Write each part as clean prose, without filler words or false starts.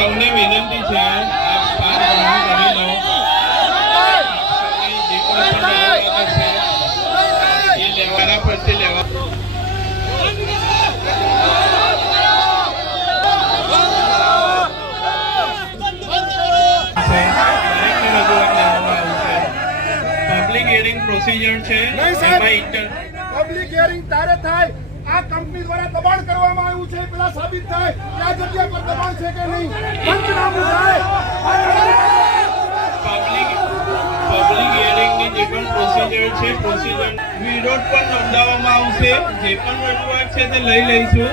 સૌને વિનંતી છે આપ સ્થાન ગ્રહણ કરી લો. જે કોઈ પણ છે એ લેવાના પરથી લેવા. પબ્લિક હિયરિંગ પ્રોસિજર છે પબ્લિક હિયરિંગ તારે થાય આ કંપની દ્વારા દબાણ કરવામાં આવ્યું છે પેલા સાબિત થાય કે આ જગ્યા પર દબાણ છે કે નહીં પંચનામું થાય. પબ્લિક હિયરિંગની જે પણ પ્રોસિજર છે પ્રોસિજર વિરોધ પણ નોંધાવવામાં આવશે. જે પણ રજૂઆત છે તે લઈ લઈશું.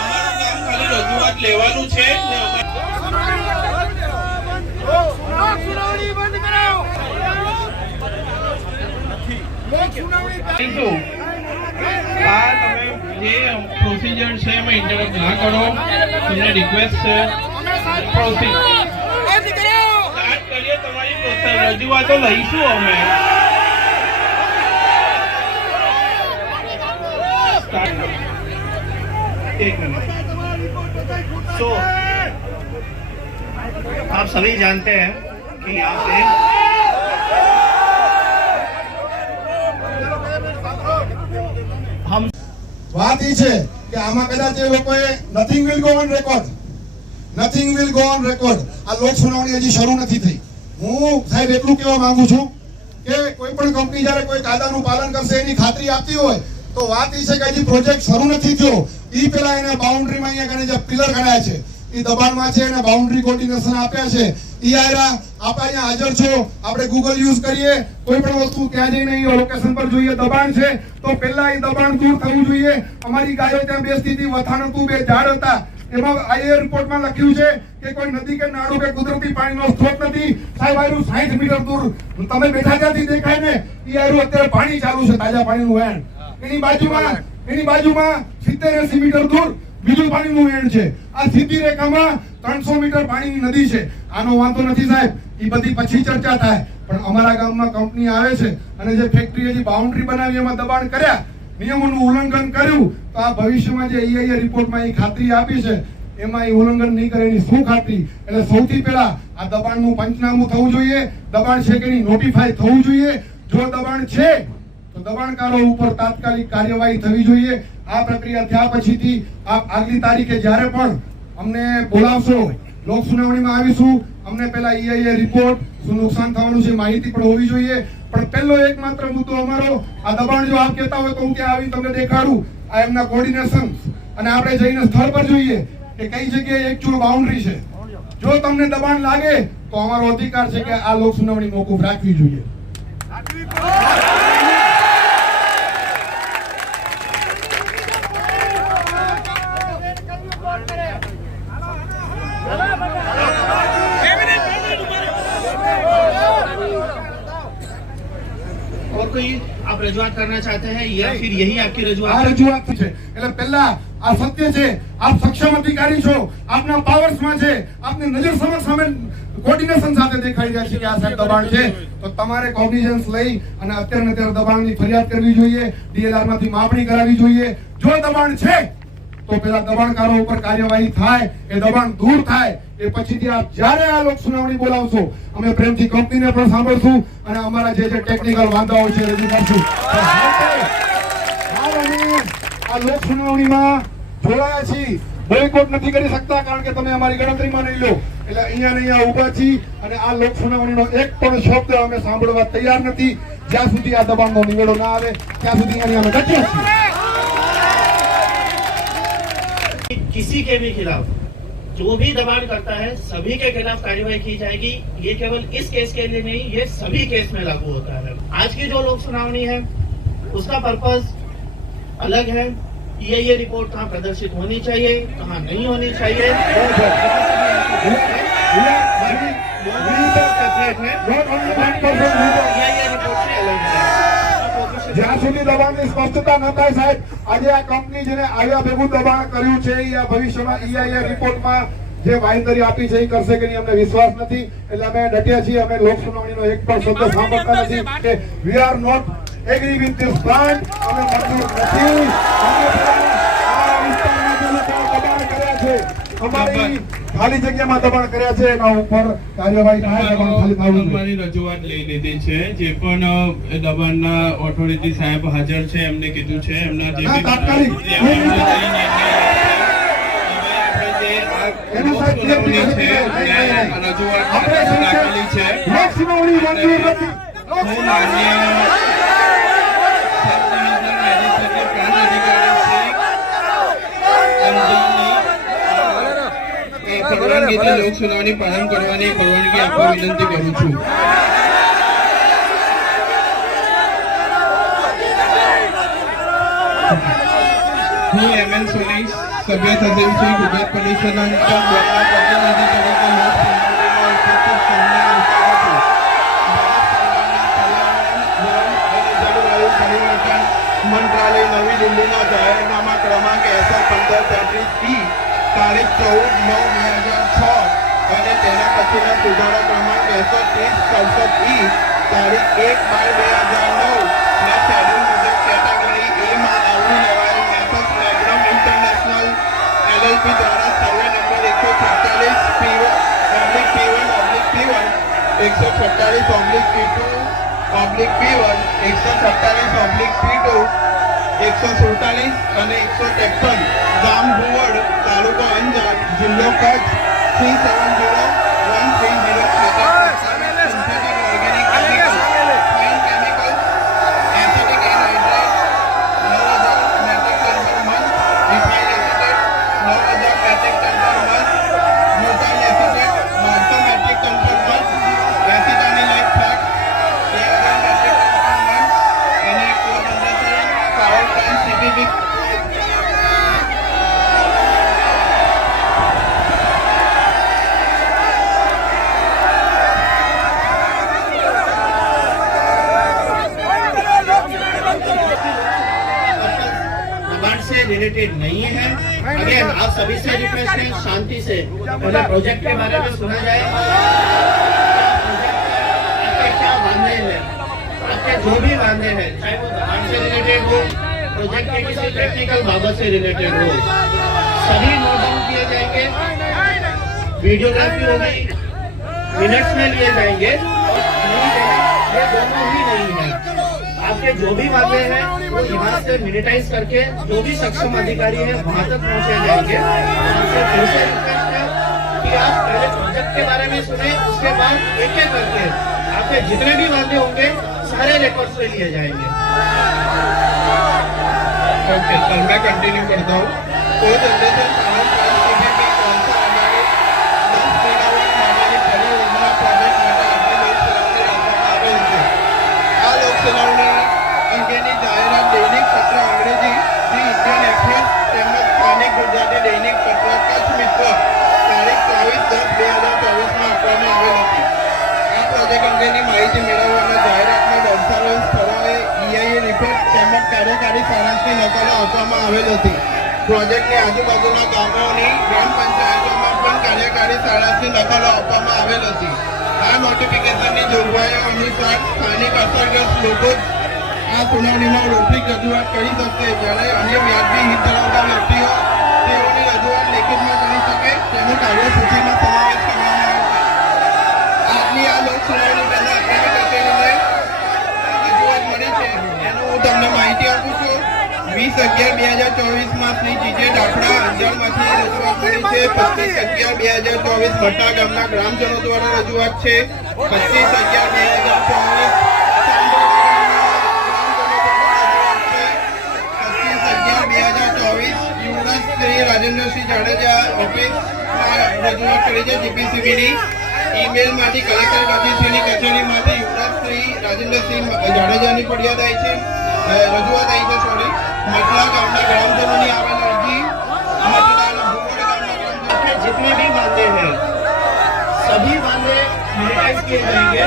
અમારું કામ ખાલી રજૂઆત લેવાનું છે ને જે પ્રોસિજર છે એમાં ઇન્ટરપ્ટ ના કરો. તમને રિક્વેસ્ટ છે સ્ટાર્ટ કરીએ. તમારી રજૂઆતો લઈશું અમે. एक मिनट. तो आप सभी जानते हैं कि यहाँ पे हम વાત એ છે કે આમાં કદાચ એ લોકોએ nothing will go on record આ લોક સુનાવણી હજી શરૂ નથી થઈ. હું સાહેબ એટલું કહેવા માંગુ છું કે કોઈ પણ કંપની જ્યારે કોઈ કાયદાનું પાલન કરશે એની ખાતરી આપતી હોય તો વાત એ છે કે હજી પ્રોજેક્ટ શરૂ નથી થયો એ પેલા એને બાઉન્ડ્રીમાં અહીંયા જે પિલર ગણાય છે એ દબાણમાં છે એને બાઉન્ડ્રી કોર્ડિનેશન આપ્યા છે. ઈ આયરા આપણે અહીંયા હાજર છો. આપણે ગૂગલ યુઝ કરીએ કોઈ પણ વસ્તુ ત્યાં જઈને એ લોકેશન પર જોઈએ દબાણ છે તો પહેલા એ દબાણ દૂર થવું જોઈએ. અમારી ગાયો ત્યાં બેસતી હતી, વથાણ હતું, 2 ઝાડ હતા. એમાં આઈએ રિપોર્ટમાં લખ્યું છે કે કોઈ નદી કે નાળું કે કુદરતી પાણીનો સ્ત્રોત નથી. સાહેબ આયરું 60 મીટર દૂર તમે બેઠા ત્યાંથી દેખાય ને એ આયરું અત્યારે પાણી ચાલુ છે, તાજા પાણીનું વહેણ. એની બાજુમાં 70-80 મીટર દૂર બીજું પાણીનું વહેણ છે. આ સીધી રેખામાં 300 મીટર પાણીની નદી છે. આનો વાંધો નથી સાહેબ, એ બધી પછી ચર્ચા થાય. પણ અમારા ગામમાં કંપની આવે છે અને જે ફેક્ટરી હજી બાઉન્ડ્રી બનાવી એમાં દબાણ કર્યા, નિયમોનું ઉલ્લંઘન કર્યું તો આ ભવિષ્યમાં જે ઈઆઈએ રિપોર્ટમાં એ ખાતરી આપી છે એમાં એ ઉલ્લંઘન નહીં કરે એની શું ખાતરી? એટલે સૌથી પહેલા આ દબાણનું પંચનામું થવું જોઈએ. દબાણ છે કે નહીં નોટિફાઈ થવું જોઈએ. જો દબાણ છે તો દબાણકારો ઉપર તાત્કાલિક કાર્યવાહી થવી જોઈએ. આ પ્રક્રિયા થયા પછીથી આપ આગલી તારીખે જ્યારે પણ અમને બોલાવશો લોક સુનાવણીમાં આવીશું. અમને પહેલા ઈઆઈએ રિપોર્ટ શું નુકસાન થવાનું છે માહિતી પણ હોવી જોઈએ. પણ પહેલો એકમાત્ર મુદ્દો અમારો આ દબાણ જો આપ કહેતા હોય તો હું ત્યાં આવી તમને દેખાડું આ એમના કોર્ડિનેશન અને આપણે જઈને સ્થળ પર જોઈએ કે કઈ જગ્યાએ એકચ્યુઅલ બાઉન્ડ્રી છે. જો તમને દબાણ લાગે તો અમારો અધિકાર છે કે આ લોક સુનાવણી મોકૂફ રાખવી જોઈએ. और कोई आप रजूआत करना चाहते हैं या फिर यही आपकी रजूआत? આ રજૂઆત છે. એટલે પહેલા આ સત્ય છે, આપ સક્ષમ અધિકારી છો, આપના પાવર્સમાં છે, આપની નજર સમક્ષ સામે કોર્ડિનેશન સાથે દેખાઈ જાય છે કે આ સાહેબ દબાણ છે તો તમારે કોગ્નિઝન્સ લઈ અને અત્યારે દબાણની ફરિયાદ કરવી જોઈએ. ડીએલઆર માંથી માપણી કરાવવી જોઈએ. જો દબાણ છે તો પેલા દબાણકારો ઉપર કાર્યવાહી થાય, એ દબાણ દૂર થાય. એ પછીથી આપ જ્યારે આ લોક સુનાવણી બોલાવશો અમે પ્રેમથી કંપનીને પણ સાંભળશું અને અમારા જે ટેકનિકલ વાંધાઓ છે રજૂ કરશું. આ લોક સુનાવણીમાં જોડાયા છીએ, બોયકોટ નથી કરી શકતા કારણ કે તમે અમારી ગણતરીમાં નહીં લો. એટલે અહીંયા ઉભા છીએ અને આ લોક સુનાવણીનો એક પણ શબ્દ અમે સાંભળવા તૈયાર નથી. જ્યાં સુધી આ દબાણનો નિવેડો ના આવે ત્યાં સુધી અહીંયા અમે ડટ્યા છીએ. किसी के भी खिलाफ जो भी दबाण करता है सभी के खिलाफ कार्यवाही की जाएगी. ये केवल इस केस के लिए नहीं, ये सभी केस में लागू होता है. आज की जो लोक सुनावणी है उसका पर्पस अलग है. ये रिपोर्ट कहाँ प्रदर्शित होनी चाहिए, कहाँ नहीं होनी चाहिए, જ્યાં સુધી દબાણની સ્પષ્ટતા ન થાય સાહેબ, આજે આ કંપની જેને આવ્યા ભેગું દબાણ કર્યું છે એ આ ભવિષ્યમાં ઈઆઈએ રિપોર્ટમાં જે બાંયધરી આપી છે એ કરશે કે નહીં અમને વિશ્વાસ નથી. એટલે અમે ડટ્યા છીએ. અમે લોક સુનાવણીનો એક પણ શબ્દ સાંભળતા નથી કે we are not agree with this plan. અમે મંજૂર નથી. અમારી ખાલી જગ્યામાં દબાણ કર્યા છે એના ઉપર કાર્યવાહી થાય, દબાણ ખાલી થવું જોઈએ. તમારી રજૂઆત લઈ લીધી છે. જે પણ દબાણના ઓથોરિટી સાહેબ હાજર છે એમને કીધું છે એમના જે હા, બી તાત્કાલિક. જે આપણે જે આ સુનાવણી છે ત્યાં રજૂઆત રાખેલી છે. લોક સુનાવણી મંજૂર નથી. હું માન્ય સબ ડિવિઝનલ મેજિસ્ટ્રેટ પ્રાંત અધિકારી શ્રી અંજારની પરવાનગીથી લોક સુનાવણી પ્રારંભ કરવાની પરવાનગી આપવા વિનંતી કરું છું. હું એમએન સોની સભ્ય તહસીલ શ્રી ગુજરાત પરિષદના બોર્ડના પ્રતિનિધિ તરીકે લોક સુનાવણીમાં ઉપસ્થિત સૌને નમસ્કાર છું. પરિવર્તન મંત્રાલય નવી દિલ્હીના જાહેરનામા ક્રમાંક SR 1533 તારીખ 14/9/2006 અને તેના પછીના સુધારા ક્રમાંક SR 3067 તારીખ 1/12/2009 ના શેડ્યુલ મુજબ કેટેગરી A માં આવરી લેવાયેલ મેસર્સ મેગ્નમ ઇન્ટરનેશનલ LLP દ્વારા survey number 147/P1/P1 147/P2/P1 147/P2 147 અને 153 ગામ ભુવડ તાલુકો અંજાર જિલ્લો કચ્છ 370130 ખાતે synthetic organic chemical fine chemical acetic anhydride 9000 metric ton per month refine acetate 9000 metric ton per month butyl acetate 1200 metric ton per month acetanilide ફેક્ટ 2000 metric ton per month અને કોડ અંડરસર power plant CPP दबाण से related नहीं है. Again आप सभी से रिक्वेस्ट है शांति से पहले प्रोजेक्ट के बारे में सुना जाए. आपके क्या वादे हैं, आपके जो भी वादे हैं, चाहे वो दबाण से रिलेटेड हो, प्रोजेक्ट के किसी टेक्निकल बाबत से रिलेटेड हो, सभी नोट डाउन किए जाएंगे. वीडियोग्राफी होगी, मिनट्स में लिए जाएंगे. ये दोनों ही नहीं है. आपके जो भी वादे हैं वो यहाँ से मिनिटाइज करके जो भी सक्षम अधिकारी है वहां तक पहुंचे जाएंगे. आपसे फिर से रिक्वेस्ट है कि आप पहले प्रोजेक्ट के बारे में सुने, उसके बाद एक एक करके आपके जितने भी वादे होंगे सारे रिकॉर्ड्स पे लिए जाएंगे. ओके, सर मैं कंटिन्यू करता हूँ. कोई जनरेशन पावर प्लांट CPP कौन सा आधारित 10 मेगावाट માટેની પરિયોજના પ્રોજેક્ટ માટે આગળ લોક સુનાવણી રાખવામાં આવેલ છે. આ લોક સુનાવણી અંગેની જાહેરાત દૈનિક પત્ર અંગ્રેજી ધી ઇન્ડિયન એક્સપ્રેસ તેમજ સ્થાનિક ગુજરાતી દૈનિક પત્ર કચ્છ મિત્ર તારીખ 24/10/2024 માં આપવામાં આવેલ હતી. આ પ્રોજેક્ટ અંગેની માહિતી મેળવવાના જાહેરાતમાં દર્શાવેલ સ્થળોએ EIA રિપોર્ટ તેમજ કાર્યકારી સારાંશની નકલો આપવામાં આવેલ હતી. પ્રોજેક્ટની આજુબાજુના ગામોની ગ્રામ પંચાયતોમાં પણ કાર્યકારી સારાંશની નકલો આપવામાં આવેલ હતી. આ નોટિફિકેશનની જોગવાઈઓ અનુસાર સ્થાનિક અસરગ્રસ્ત લોકો જ આ સુનાવણીમાં મૌખિક રજૂઆત કરી શકશે, જ્યારે અન્ય વ્યાજબી હિત ધરાવતા વ્યક્તિઓ તેઓની રજૂઆત લેખિતમાં કરી શકે તેનો કાર્યસૂચિમાં સમાવેશ કરવામાં આવશે. આજની આ લોક સુનાવણી પહેલા આપણી કચેરીને રજૂઆત મળી છે એનું હું તમને માહિતી આપું છું. 20/11/2024 માં શ્રી જીજે ડાફડા અંજારમાંથી રજૂઆત મળી છે. 25/11/2024 ભટ્ટા ગામના ગ્રામજનો દ્વારા રજૂઆત છે. 25/11/2024 શ્રી રાજેન્દ્રસિંહ જાડેજા ઓફિસમાં રજૂઆત કરી છે. GPCBની ઈમેલમાંથી કલેક્ટર કચેરીની કચેરીમાંથી યુવરાજશ્રી રાજેન્દ્રસિંહ જાડેજાની ફરિયાદ આવી છે, રજૂઆત આવી છે. સોરી, મટલા ગામના ગ્રામજનોની આવેલ અરજી, મટલા ભુવડ ગામના ગ્રામજનો जितने भी वादे हैं सभी वादे मिनिटाइज किए जाएंगे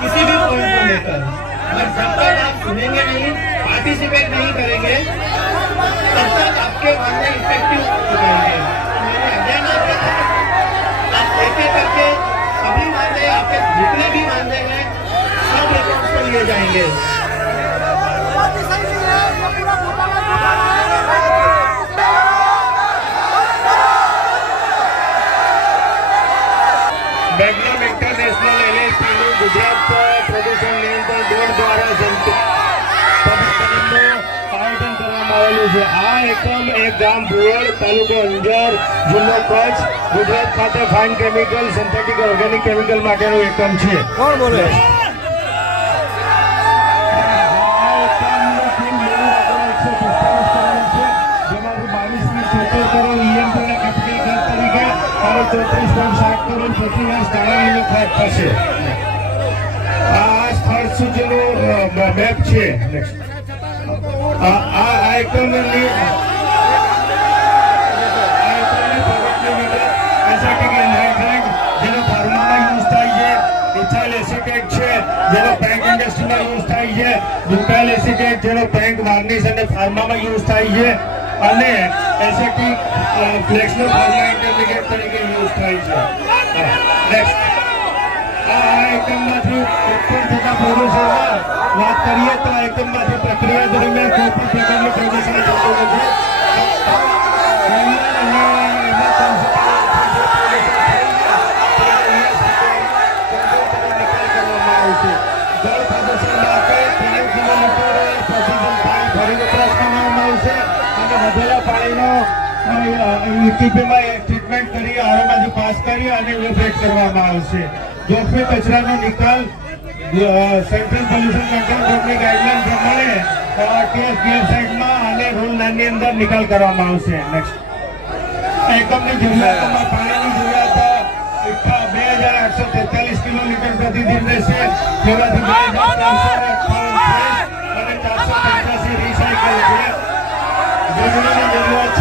किसी भी पॉइंट को लेकर. और जब तक आप सुनेंगे नहीं, पार्टिसिपेट नहीं करेंगे, तब तक आपके वादे इफेक्टिव हो जाएंगे. मैंने अगेन आपको आप एक एक करके सभी वादे, आपके जितने भी वादे हैं सब रिकॉर्ड्स पर लिए जाएंगे. મેગ્નમ ઇન્ટરનેશનલ LLCનું ગુજરાત પ્રદૂષણ નિયંત્રણ બોર્ડ દ્વારા આયોજન કરવામાં આવેલું છે. આ એકમ એક ગામ ભુવડ, તાલુકો અંજાર, જિલ્લો કચ્છ, ગુજરાત ખાતે fine chemical, synthetic organic chemical માટેનું એકમ છે. કોણ બોલે? આ સ્થળ સૂચિનું મેપ છે. આ એકમની જેનો ફાર્મામાં યુઝ થાય છે, ઇથાઇલ એસિટેટ છે જેનો પેન્ટ ઇન્ડસ્ટ્રીમાં યુઝ થાય છે, બ્યુટાઇલ એસિટેટ જેનો પેન્ટ વાર્નિશ અને ફાર્મામાં યુઝ થાય છે, અને એસેટિક ફ્લેક્સનો ફાર્મા ઇન્ટરમીડિયેટ તરીકે યુઝ થાય છે. નેક્સ્ટ, આ એકમમાંથી ઉત્પન્ન થતા પ્રદૂષણમાં વાત કરીએ તો આ એકમમાંથી પ્રક્રિયા દરમિયાન કોઈ પણ પ્રકારનું પ્રદૂષણ થતું નથી. જળ પ્રદૂષણ માટે 3 કિલોમીટર પ્રતિદિન પાણી ફરી વપરાશ કરવામાં આવશે અને વધેલા પાણીનો યુટીપીમાં ટ્રીટમેન્ટ કરી આરોમાંથી પાસ કરી અને ઇવેક્યુએટ કરવામાં આવશે. જોખમી કચરાનો નિકાલ સેન્ટ્રલ પોલ્યુશન કંટ્રોલ બોર્ડની ગાઈડલાઈન પ્રમાણે TSPF સાઇટમાં અને રૂલ 9 ની અંદર નિકાલ કરવામાં આવશે. નેક્સ્ટ, એકમની જરૂરિયાતોમાં પાણીની જરૂરિયાત 2843 કિલોમીટર પ્રતિદિન રહેશે, જેમાંથી 2358 અને 485 રિસાયકલ છે. વીજળીની જરૂરિયાત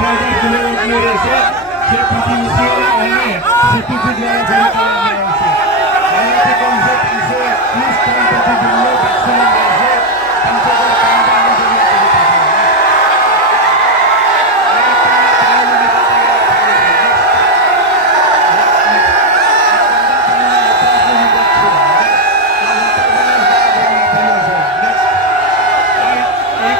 6000 કિલોવોટની રહેશે, જે PTVCL અને CPC દ્વારા પૂરી કરવામાં આવશે. આનાથી કમસે 330 ટન પ્રતિદિનનો મેક્સિમમ રહેશે. 75 કામદારની જરૂરિયાત રહેશે.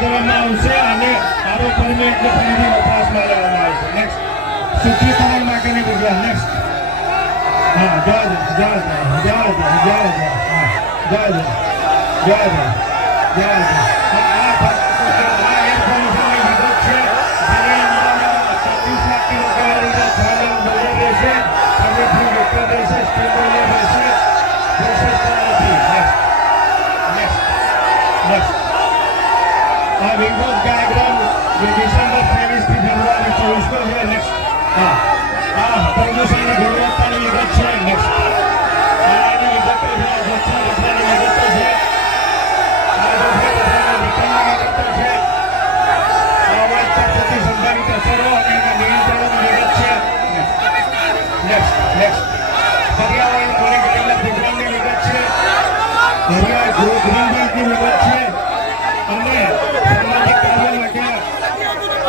કરવામાં આવશે અને આરો પરમિટને ફરીથી વપરાશમાં લેવામાં આવશે. નેક્સ્ટ, શુદ્ધિકરણ માટેની જગ્યા. નેક્સ્ટ, હા, વિન્ડોઝ ડાયાગ્રામ ડિસેમ્બર 23 થી ફેબ્રુઆરી 24 નો છે. નેક્સ્ટ, પ્રદૂષણની ગુણવત્તાની વિગત છે. નેક્સ્ટ, આની વિગતો છે, જથ્થા કચરાની વિગતો છે, વિગતો છે, અવાજ થતી સંભાવિત અસરો અને એના નિયંત્રણોની વિગત છે. નેક્સ્ટ, પર્યાવરણ મોનિટરિંગના પ્રોગ્રામની વિગત છે, ગ્રીન બેલ્ટની વિગત છે અને સામાજિક કાર્ય માટે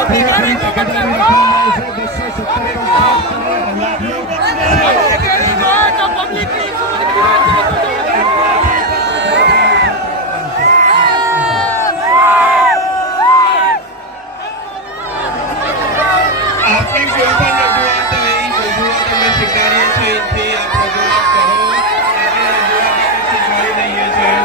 પૂરેપૂરી તકેદારી રાખવામાં આવશે. 270 આપણી કોઈ પણ રજૂઆત હોય, રજૂઆત અમે સ્વીકારીએ છીએ. એથી આપ રજૂઆત કરો, આપણી રજૂઆત અમે સ્વીકારી દઈએ છીએ.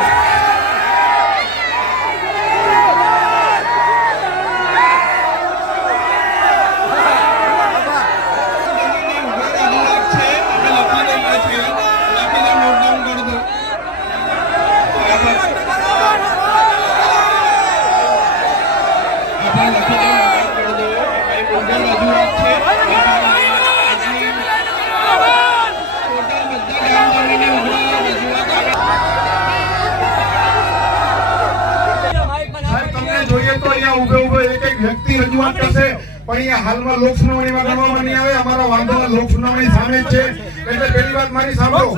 વ્યક્તિ રજૂઆત કરશે પણ અહીંયા હાલમાં લોક સુનાવણીમાં ગણવામાં નહીં આવે. અમારા વાંધો લોક સુનાવણી સામે જ છે. એટલે પહેલી વાત મારી સાંભળો,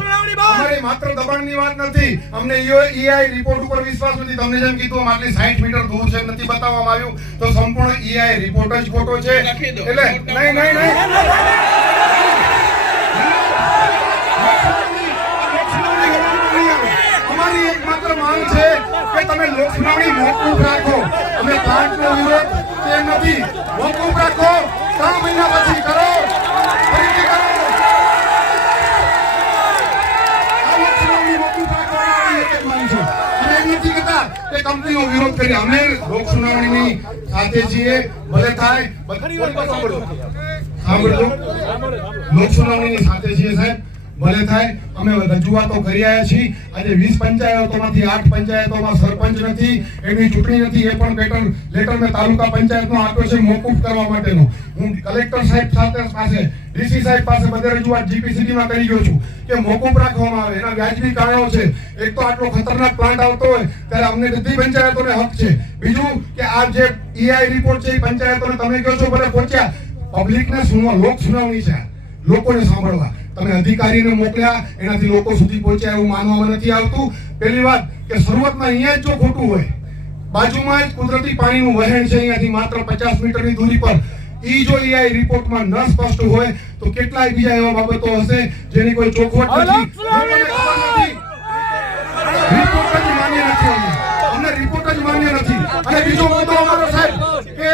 અમારી માત્ર દબાણની વાત નથી. અમને EI રિપોર્ટ ઉપર વિશ્વાસ નથી. તમને જેમ કીધું આટલી 60 મીટર દૂર છે, નથી બતાવવામાં આવ્યું તો સંપૂર્ણ EI રિપોર્ટ જ ખોટો છે. એટલે નહીં સુનાવણી મોકૂફ રાખો. અમે પ્લાન્ટનો વિરોધ તે નથી, મોકૂફ રાખો. 3 મહિના પછી કરો, ફરીથી કરો. આ લોકસુનાવણી મોકૂફ રાખવામાં આવી એક જ માનું છું. અમે એમ નથી કહેતા કે કંપનીનો વિરોધ કરી. અમે લોક સુનાવણીની સાથે છીએ, ભલે થાય. સાંભળજો, લોક સુનાવણીની સાથે છીએ સાહેબ, ભલે થાય. અમે રજૂઆતો કરી આવ્યા છીએ. આજે 20 પંચાયતોમાંથી 8 પંચાયતોમાં સરપંચ નથી, એની ચૂંટણી નથી. એ પણ લેટર મેં તાલુકા પંચાયતનો આપ્યો છે મોકૂફ કરવા માટેનો. હું કલેક્ટર સાહેબ પાસે ડીસી સાહેબ પાસે બધે રજૂઆત જીપીસીબીમાં કરી ગયો છું કે મોકૂફ રાખવામાં આવે. એના વ્યાજબી કારણો છે. એક તો આટલો ખતરનાક પ્લાન્ટ આવતો હોય ત્યારે અમને બધી પંચાયતોને હક છે. બીજું કે આ જે EI રિપોર્ટ છે એ પંચાયતોને તમે કહો છો ભલે પહોંચ્યા, પબ્લિકને સુનવા, લોક સુનાવણી છે, લોકોને સાંભળવા. તમે અધિકારીને મોકલ્યા, એનાથી લોકો સુધી પહોંચ્યા એવું માનવામાં નથી આવતું. પહેલી વાત કે શરૂઆતમાં અહીંયા જ જો ખોટું હોય, બાજુમાં જ કુદરતી પાણીનું વહેણ છે અહીંયાથી માત્ર 50 મીટરની દૂરી પર, ઈ જો EI રિપોર્ટમાં ન સ્પષ્ટ હોય તો કેટલાય બીજા એવા બાબતો હશે જેની કોઈ ચોખવટ નથી. લોકોને ખબર નથી. રિપોર્ટ જ માન્ય નથી. અમને રિપોર્ટ જ માન્ય નથી. અને બીજો મુદ્દો અમારો સાહેબ કે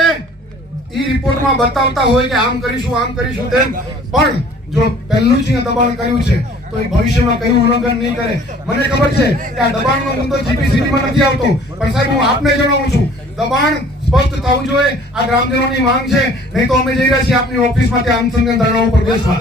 ઈ રિપોર્ટમાં બતાવતા હોય કે આમ કરીશું તેમ, પણ જો પહેલું જ દબાણ કર્યું છે તો એ ભવિષ્યમાં કયું ઉલ્લંઘન નહીં કરે. મને ખબર છે કે આ દબાણનો મુદ્દો જીપીસીબીમાં નથી આવતો, પણ સાહેબ હું આપને જણાવું છું, દબાણ સ્પષ્ટ થવું જોઈએ. આ ગ્રામજનોની માંગ છે, નહીં તો અમે જઈ રહ્યા છીએ આપની ઓફિસમાં ત્યાં અનશનન ધરણા ઉપર બેસવા.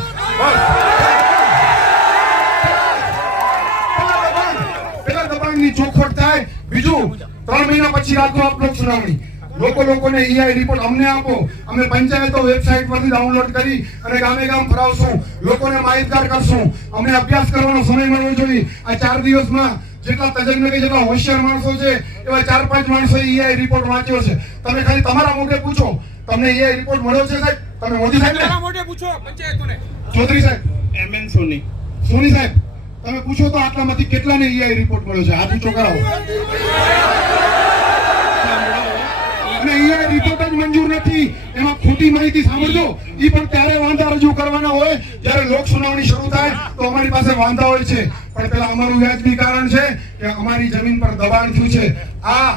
પેલા દબાણની ચોખવટ થાય. બીજું 3 મહિના પછી રાખો આપ લોક સુનાવણી. લોકોને EI રિપોર્ટ અમને આપો. અમે પંચાયતો વેબસાઇટ પરથી ડાઉનલોડ કરી અને ગામે ગામ ફરાવશું, લોકોને માહિતગાર કરશું. અમને અભ્યાસ કરવાનો સમય મળવો જોઈએ. આ 4 દિવસમાં જેટલા તજજ્ઞ કે જેટલા હોશિયાર માણસો છે એવા 4-5 માણસોએ EI રિપોર્ટ વાંચ્યો છે. તમે ખાલી તમારા મોઢે પૂછો, તમને EI રિપોર્ટ મળ્યો છે સાહેબ? તમે મોદી સાહેબ મોઢે પૂછો, પંચાયતોને. ચૌધરી સાહેબ, MN સોની સાહેબ, તમે પૂછો તો આટલામાંથી કેટલાને EI રિપોર્ટ મળ્યો છે? હાથ ઊંચો કરાવો. અને EI રિપોર્ટ જ મંજૂર નથી, એમાં ખોટી માહિતી સાંભળજો. એ પણ ત્યારે વાંધા રજૂ કરવાના હોય જ્યારે લોક સુનાવણી શરૂ થાય તો અમારી પાસે વાંધા હોય છે. પણ પેલા અમારું વ્યાજબી કારણ છે કે અમારી જમીન પર દબાણ થયું છે. આ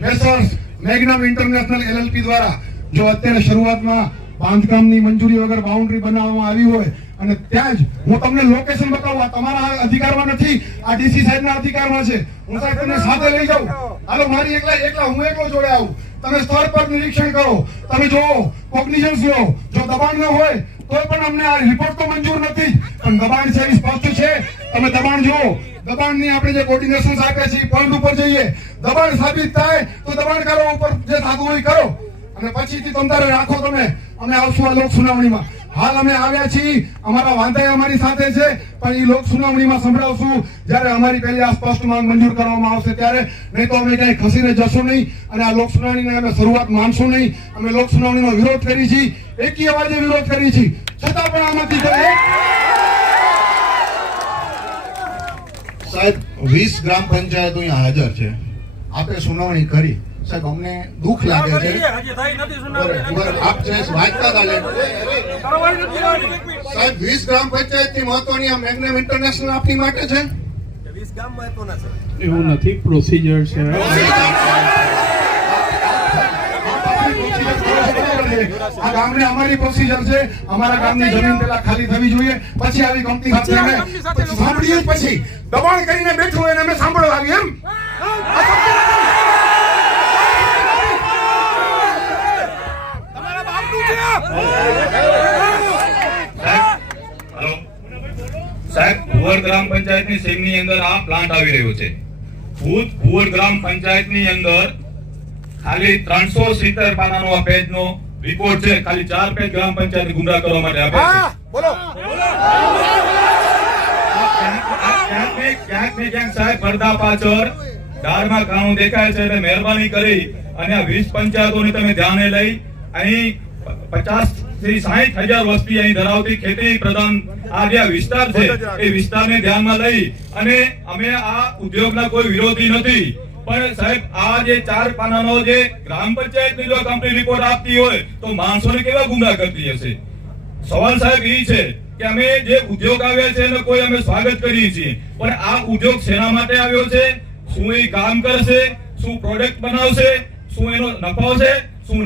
મેસર્સ મેગ્નમ ઇન્ટરનેશનલ LLP દ્વારા જો અત્યારે શરૂઆતમાં બાંધકામની મંજૂરી વગર બાઉન્ડ્રી બનાવવામાં આવી હોય અને ત્યાં જ હું તમને લોકેશન બતાવું, તમારા અધિકારમાં નથી, આ ડીસી સાહેબના અધિકારમાં છે. હું સાહેબ તમને સાથે લઈ જાઉં. હાલો, મારી એકલા હું એકલો જોડે આવું. તમે સ્થળ પર નિરીક્ષણ કરો, તમે જોવો, કોગ્નિઝન્સ લો. જો દબાણ ન હોય તો પણ અમને આ રિપોર્ટ તો મંજૂર નથી, પણ દબાણ છે એ સ્પષ્ટ છે. તમે દબાણ જુઓ. દબાણની આપણે જે કોર્ડિનેશન આપ્યા છે એ પોઈન્ટ ઉપર જઈએ. દબાણ સાબિત થાય તો દબાણ કરો, ઉપર જે થતું હોય કરો, અને પછીથી તમારે રાખો. તમે અમે આવશું આ લોક સુનાવણીમાં. હાલ અમે આવ્યા છીએ, અમારા વાંધા અમારી સાથે છે, પણ એ લોક સુનાવણીમાં સંભળાવશું જ્યારે અમારી પહેલી આ સ્પષ્ટ માંગ મંજૂર કરવામાં આવશે ત્યારે. નહીં તો અમે ક્યાંય ખસીને જશું નહીં અને આ લોક સુનાવણીને અમે શરૂઆત માનશું નહીં. અમે લોક સુનાવણીનો વિરોધ કરી છીએ, એકી અવાજે વિરોધ કરી છીએ, છતાં પણ આમાંથી સાહેબ 20 ગ્રામ પંચાયતો અહીંયા હાજર છે. આપે સુનાવણી કરી સાહેબ, અમને દુઃખ લાગે છે. આપ જે વાંચતા હતા સાહેબ, 20 ગ્રામ પંચાયત ની મહત્વની આ મેગ્નમ ઇન્ટરનેશનલ આપની માટે છે. એવું નથી, પ્રોસિજર છે. આ ગામને અમારી પ્રોસિજર છે. અમારા ગામની જમીન પેલા ખાલી થવી જોઈએ, પછી આવી કંપની સાથે અમે સાંભળીએ. પછી દબાણ કરીને બેઠું હોય અને અમે સાંભળવા આવી એમ. સાહેબ, ભુવર ગ્રામ પંચાયતની સીમની અંદર આ પ્લાન્ટ આવી રહ્યો છે. ભુવર ગ્રામ પંચાયતની અંદર ખાલી 370 પાનાનો આ પેજનો રિપોર્ટ છે. ખાલી 4 પેજ ગ્રામ પંચાયત ગુમરાહ કરવા માટે આપ્યા છે. બોલો. ક્યાંક ને ક્યાંક સાહેબ પડદા પાછળ ડાળમાં કાણું દેખાય છે. એટલે મહેરબાની કરી અને આ 20 પંચાયતોને તમે ધ્યાને લઈ અહીં 50 થી 60,000 વસ્તી અહીં ધરાવતી ખેતી પ્રધાન આ જે વિસ્તાર છે એ વિસ્તારને ધ્યાનમાં લઈ અને અમે આ ઉદ્યોગના કોઈ વિરોધી નથી, પણ સાહેબ આ જે 4 પાનાનો જે ગ્રામ પંચાયતની જો કંપની રિપોર્ટ આપતી હોય તો માણસોને કેવા ગુમરાહ કરતી હશે. સવાલ સાહેબ એ છે કે અમે જે ઉદ્યોગ આવ્યા છે એનો કોઈ અમે સ્વાગત કરીએ છીએ, પણ આ ઉદ્યોગ શેના માટે આવ્યો છે? શું એ કામ કરશે? શું પ્રોડક્ટ બનાવશે, શું એનો નફો છે, શું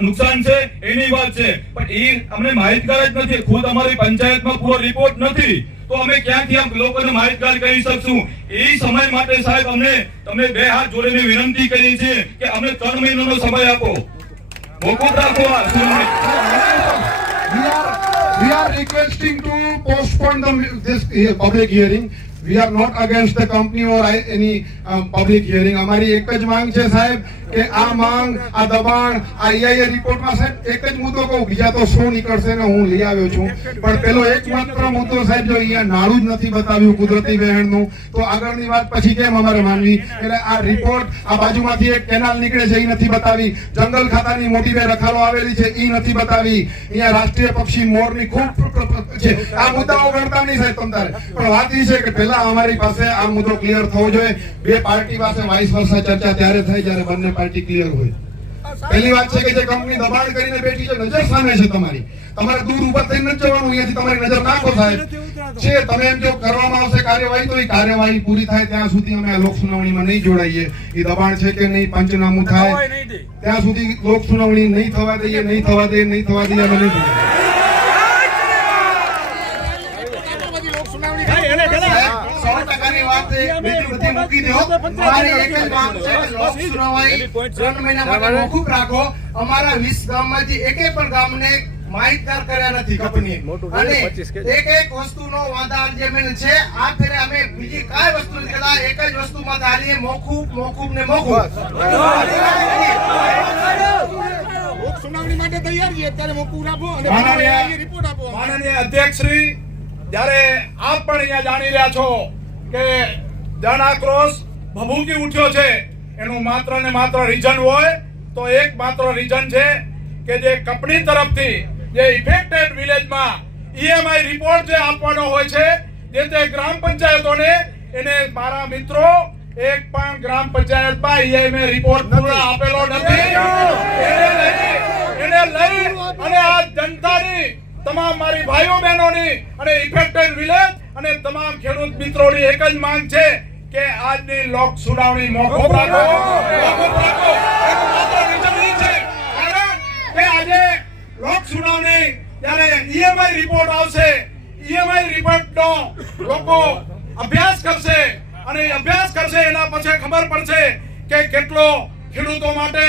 નુકસાન છે, એની વાત છે. પણ એ અમને માહિતગાર જ નથી. ખુદ અમારી પંચાયતમાં પૂરો રિપોર્ટ નથી, તો અમે ક્યાંથી આમ લોકોને માહિતગાર કરી શકશું? એ સમય માટે સાહેબ તમે બે હાથ જોડીને વિનંતી કરી છે કે અમને 3 મહિનાનો સમય આપો, મોકૂફ રાખો આ સુનાવણી. We are requesting to postpone this public hearing. We are not against the company or any public hearing. અમારી એક જ માંગ છે સાહેબ કે આ માંગ, આ દબાણ, આ EIA રિપોર્ટમાં સાહેબ એક જ મુદ્દો કહું, બીજા તો 100 નીકળશે ને હું લઈ આવ્યો છું, પણ પેલો એકમાત્ર મુદ્દો સાહેબ જો અહીંયા નાળું જ નથી બતાવ્યું કુદરતી વહેણનું, તો આગળની વાત પછી કેમ અમારે માનવી? એટલે આ રિપોર્ટ, આ બાજુમાંથી એક કેનાલ નીકળે છે એ નથી બતાવી, જંગલ ખાતાની મોટી બે રખાલો આવેલી છે એ નથી બતાવી, અહીંયા રાષ્ટ્રીય પક્ષી મોરની ખૂબ છે. આ મુદ્દાઓ ગણતા નહીં સાહેબ તમતારે, પણ વાત એ છે કે પહેલા અમારી પાસે આ મુદ્દો ક્લિયર થવો જોઈએ. બે પાર્ટી પાસે વાઇસ વર્સા ચર્ચા ત્યારે થાય જ્યારે બંને પાર્ટી ક્લિયર હોય. પહેલી વાત છે કે જે કંપની દબાણ કરીને બેઠી છે, નજર સામે છે તમારે દૂર ઉભા થઈને નથી જવાનું, અહીંયાથી તમારી નજર નાખો સાહેબ છે. તમે એમ જો કરવામાં આવશે કાર્યવાહી, તો એ કાર્યવાહી પૂરી થાય ત્યાં સુધી અમે આ લોક સુનાવણીમાં નહીં જોડાઈએ. એ દબાણ છે કે નહીં, પંચનામું થાય ત્યાં સુધી લોક સુનાવણી નહીં થવા દઈએ, નહીં થવા દઈએ અમે નહીં જોડાઈએ. 100%ની વાત બીજી બધી મૂકી દો. અમારી એક જ માંગ છે કે લોક સુનાવણી 3 મહિના માટે મોકૂફ રાખો. અમારા 20 ગામમાંથી એકે પણ ગામને માહિતગાર કર્યા નથી કંપની, અને એક વસ્તુનો વાદા જેમેન છે. આ ફેરે અમે બીજી કાઈ વસ્તુ નથી કરતા, એક જ વસ્તુમાં ચાલીએ, મોકૂફ ને મોકૂફ. સુનાવણી માટે તૈયાર છીએ, અત્યારે મોકૂફ આપો અને રિપોર્ટ આપો. માનનીય અધ્યક્ષ શ્રી, જ્યારે આપ પણ અહીંયા જાણી રહ્યા છો કે જન આક્રોશ ભભૂકી ઉઠ્યો છે, એનું માત્ર ને માત્ર રીઝન હોય તો એક માત્ર રીઝન છે કે જે કંપની તરફથી જે ઇફેક્ટેડ વિલેજમાં EMI રિપોર્ટ જે આપવાનો હોય છે, જે તે ગ્રામ પંચાયતોને, એને મારા મિત્રો એક પણ ગ્રામ પંચાયતમાં EMI રિપોર્ટ પૂરો આપેલો નથી. એને લઈ અને આ જનતાની, તમામ મારી ભાઈઓ બહેનોની અને ઇફેક્ટેડ વિલેજ અને તમામ ખેડૂત મિત્રોની એક જ માંગ છે કે આજની લોક સુનાવણી મોકૂફ રાખો. એકમાત્ર રીઝન એ છે કારણ કે આજે લોક સુનાવણી જ્યારે EMI રિપોર્ટ આવશે, EMI રિપોર્ટનો લોકો અભ્યાસ કરશે, અને અભ્યાસ કરશે એના પછી ખબર પડશે કે કેટલો ખેડૂતો માટે,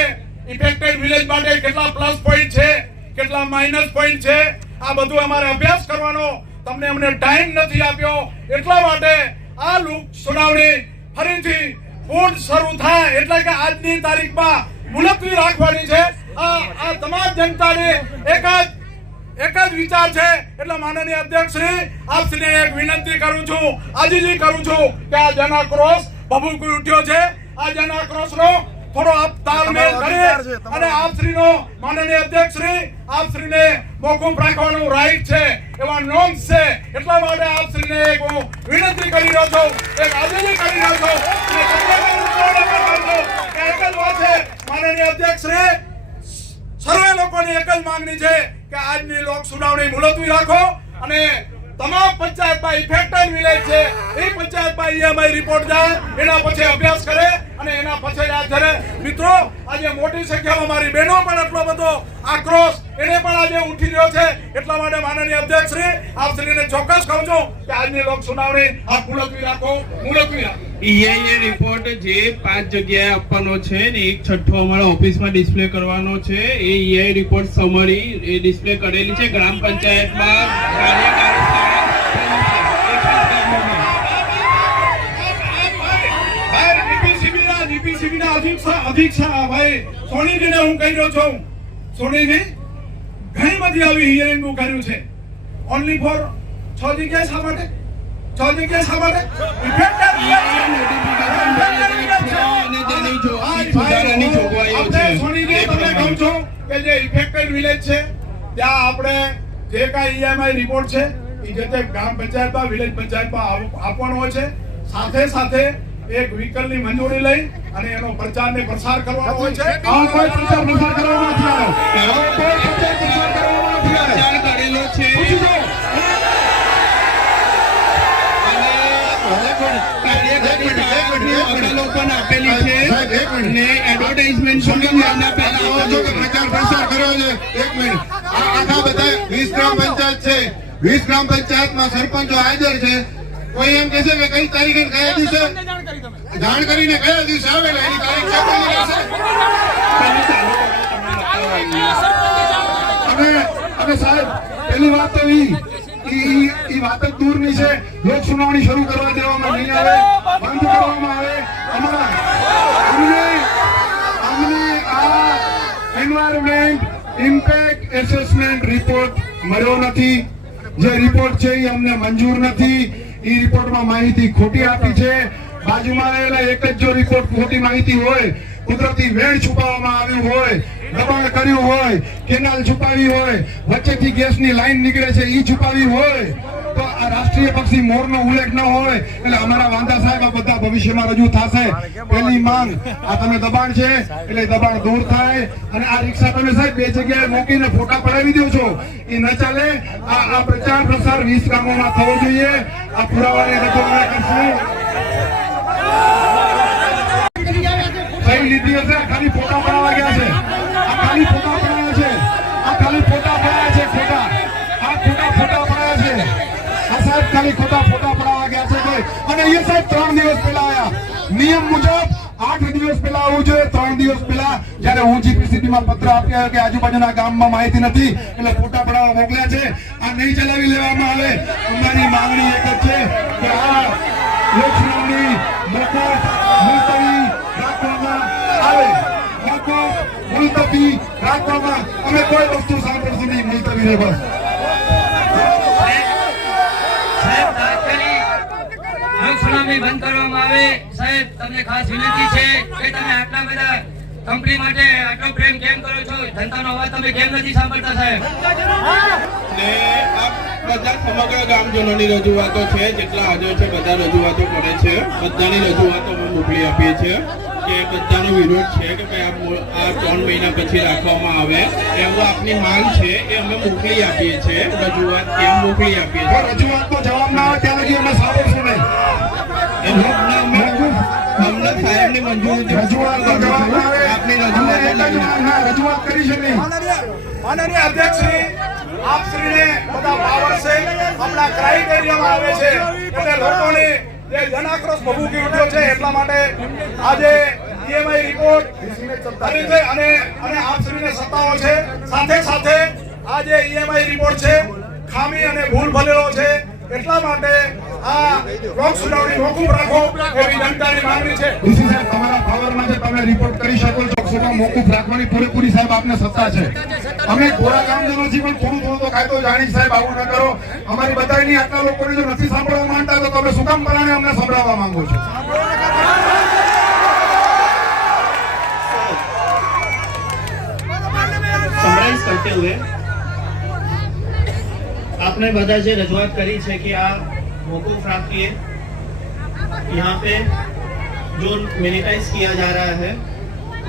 ઇફેક્ટેડ વિલેજ માટે કેટલા પ્લસ પોઈન્ટ છે, કેટલા માઇનસ પોઈન્ટ છે. આ બધું અમારે અભ્યાસ કરવાનો અમને ટાઈમ નથી આપ્યો. એટલા માટે આ લોક સુનાવણી ફરીથી પૂર્ણ શરૂ થાય એટલે કે આજની તારીખમાં મુલતવી રાખવાની છે. આ તમામ જનતાને એક જ વિચાર છે. એટલે માનનીય અધ્યક્ષ શ્રી, આપશ્રીને એક વિનંતી કરું છું, આજીજી કરું છું કે આ જન આક્રોશ ભભૂકી ઉઠ્યો છે, આ જન આક્રોશનો થોડો આપ તાલમેલ કરી અને આપશ્રીનો, માનનીય અધ્યક્ષ શ્રી, આપશ્રીને મોકૂફ રાખવાનું રાઈટ છે, એવા નોમ્સ છે. એટલા માટે આપશ્રીને એક હું વિનંતી કરી રહ્યો છું, એક આજીજી કરી રહ્યો છું. એક જ વાત છે માનનીય અધ્યક્ષ શ્રી, સર્વે લોકોની એક જ માંગણી છે કે આજની લોક સુનાવણી મુલતવી રાખો અને તમામ પંચાયતમાં ઇફેક્ટેડ વિલેજ છે એ પંચાયતમાં EMI રિપોર્ટ જાય, એના પછી અભ્યાસ કરે અને એના પછી જ્યારે મિત્રો આજે મોટી સંખ્યામાં મારી બહેનો પણ એટલો બધો આક્રોશ એને પણ આજે ઉઠી રહ્યો છે. એટલા માટે માનનીય અધ્યક્ષ શ્રી, આપ શ્રીને ચોક્કસ કહું છું કે આજની લોક સુનાવણી આપ મુલતવી રાખો. EIA રિપોર્ટ જે 5 જગ્યાએ આપવાનો છે ને 1/6 અમારા ઓફિસમાં ડિસ્પ્લે કરવાનો છે. એ EIA રિપોર્ટ સમરી એ ડિસ્પ્લે કરેલી છે ગ્રામ પંચાયતમાં અધિક્ષા ભાઈ સોનીજીને હું કહી રહ્યો છું, સોનીજી ઘણી બધી આવી હિયરિંગ કર્યું છે, ઓનલી ફોર 6 જગ્યાએ શા માટે? 6 જગ્યાએ શા માટે? સોનીજી તમને કહું છું કે જે ઇફેક્ટેડ વિલેજ છે ત્યાં આપણે જે કાંઈ EMI રિપોર્ટ છે એ જે તે ગ્રામ પંચાયતમાં, વિલેજ પંચાયતમાં આપવાનો હોય છે. સાથે સાથે એક વ્હીકલની મંજૂરી લઈ અને એનો પ્રચાર ને પ્રસાર કરવાનો હોય છે. આ કોઈ પ્રચાર પ્રસાર કરવાનો નથી આવ્યો. કરેલો છે અને કાર્યકારી લોકોને આપેલી છે ને એડવર્ટાઇઝમેન્ટ સુનિલ આના પહેલા આવો છો કે પ્રચાર પ્રસાર કર્યો છે. એક મિનિટ, આ આખા બધા 20 ગ્રામ પંચાયત છે, 20 ગ્રામ પંચાયતમાં સરપંચો હાજર છે. કોઈ એમ કહે છે કે કઈ તારીખે કયા દિવસે જાણ કરીને કયા દિવસે આવે એટલે એની તારીખ છાપેલી રહેશે. અને સાહેબ પહેલી વાત તો ઈ વાત જ દૂરની છે. લોક સુનાવણી શરૂ કરવા દેવામાં નહીં આવે, બંધ કરવામાં આવે. અમને આ એન્વાયરમેન્ટ ઇમ્પેક્ટ એસેસમેન્ટ રિપોર્ટ મળ્યો નથી. જે રિપોર્ટ છે એ અમને મંજૂર નથી. એ રિપોર્ટમાં માહિતી ખોટી આપી છે. બાજુમાં રહેલા એક જ જો રિપોર્ટ ખોટી માહિતી હોય, કુદરતી વેણ છુપાવવામાં આવ્યું હોય, દબાણ કર્યું હોય, કેનાલ છુપાવી હોય, વચ્ચેથી ગેસની લાઈન નીકળે છે એ છુપાવી હોય, તો આ રાષ્ટ્રીય પક્ષી મોરનો ઉલ્લેખ ન હોય એટલે અમારા વાંધા સાહેબ આ બધા ભવિષ્યમાં રજૂ થશે. પહેલી માંગ આ તમે દબાણ છે એટલે દબાણ દૂર થાય. અને આ રિક્ષા તમે સાહેબ બે જગ્યાએ મૂકીને ફોટા પડાવી દો છો, એ ન ચાલે. આ પ્રચાર પ્રસાર 20 ગામોમાં થવો જોઈએ. આ પુરાવાને રજૂઆત કરશે. સહી લીધી હશે, ખાલી ફોટા પડાવવા ગયા છે. આ ખાલી ફોટા પડાવ્યા છે. આ ખાલી ફોટા પડાવ્યા છે. ફોટા પડાવ્યા છે. આ સાહેબ ખાલી ખોટા ફોટા પડાવવા ગયા છે કોઈ. અને એ સાહેબ 3 દિવસ પહેલા આયા. નિયમ મુજબ 8 દિવસ પહેલા આવવું જોઈએ. 3 દિવસ પહેલા જયારે હું GPCB માં પત્ર આપ્યા કે આજુબાજુના ગામમાં માહિતી નથી એટલે ફોટા પડાવવા મોકલ્યા છે. આ નહીં ચલાવી લેવામાં આવે. અમારી માંગણી એક જ છે કે આ લોક સુનાવણી મુલતવી રાખવામાં આવે. મુલતવી રાખવામાં અમે કોઈ વસ્તુ સાંભળશું નહીં. મુલતવી રહે બસ. લોક સુનાવણી બંધ કરવામાં આવે. સાહેબ તમને ખાસ વિનંતી છે કે તમે આટલા બધા કંપની માટે આટલો પ્રેમ કેમ કરો છો? જનતાનો અવાજ તમે કેમ નથી સાંભળતા સાહેબ? ને આ બધા સમગ્ર ગામજનોની રજૂઆતો છે, જેટલા હાજર છે બધા રજૂઆતો કરે છે. બધાની રજૂઆતો અમે મોકલી આપીએ છીએ કે બધાનો વિરોધ છે કે ભાઈ આ 3 મહિના પછી રાખવામાં આવે એવું આપની માંગ છે એ અમે મોકલી આપીએ છીએ. રજૂઆત કેમ મોકલી આપીએ છીએ. રજૂઆતનો જવાબ ના આવે ત્યાં લગી અમે સાંભળશું નહીં. અમને સાહેબની મંજૂરી રજૂઆતનો જવાબ ના આવે આપની રજૂઆત કરી છે નહીં. માનનીય અધ્યક્ષ શ્રી આપ શ્રીને બધા પાવર છે. હમણાં ક્રાઇટેરિયામાં આવે છે એટલે લોકોને જે જનાક્રોશ ભભૂકી ઉઠ્યો છે એટલા માટે આજે EMI રિપોર્ટ કરી છે અને આપ શ્રીને સત્તાઓ છે. સાથે સાથે આ જે EMI રિપોર્ટ છે ખામી અને ભૂલ ભરેલો છે એટલા માટે આ લોક સુનાવણી મોકૂફ રાખો એવી જનતાની માંગણી છે. ડીસી સાહેબ તમારા પાવરમાં છે, તમે રિપોર્ટ કરી શકો છો. લોકસભા મોકૂફ રાખવાની પૂરેપૂરી સાહેબ આપને સત્તા છે. અમે ગોરા ગામજનો છીએ પણ થોડું તો કાયદો જાણી સાહેબ આવું ન કરો. અમારી બધાની આટલા લોકોને જો નથી સાંભળવા માંગતા તો તમે શું કામ પરાને અમને સંભળાવવા માંગો છો? समराइज करते हुए आपने બધા જે રજૂઆત કરી છે कि આ મોકूफ રાખીએ. यहाँ पे जो मिनिटाइज किया जा रहा है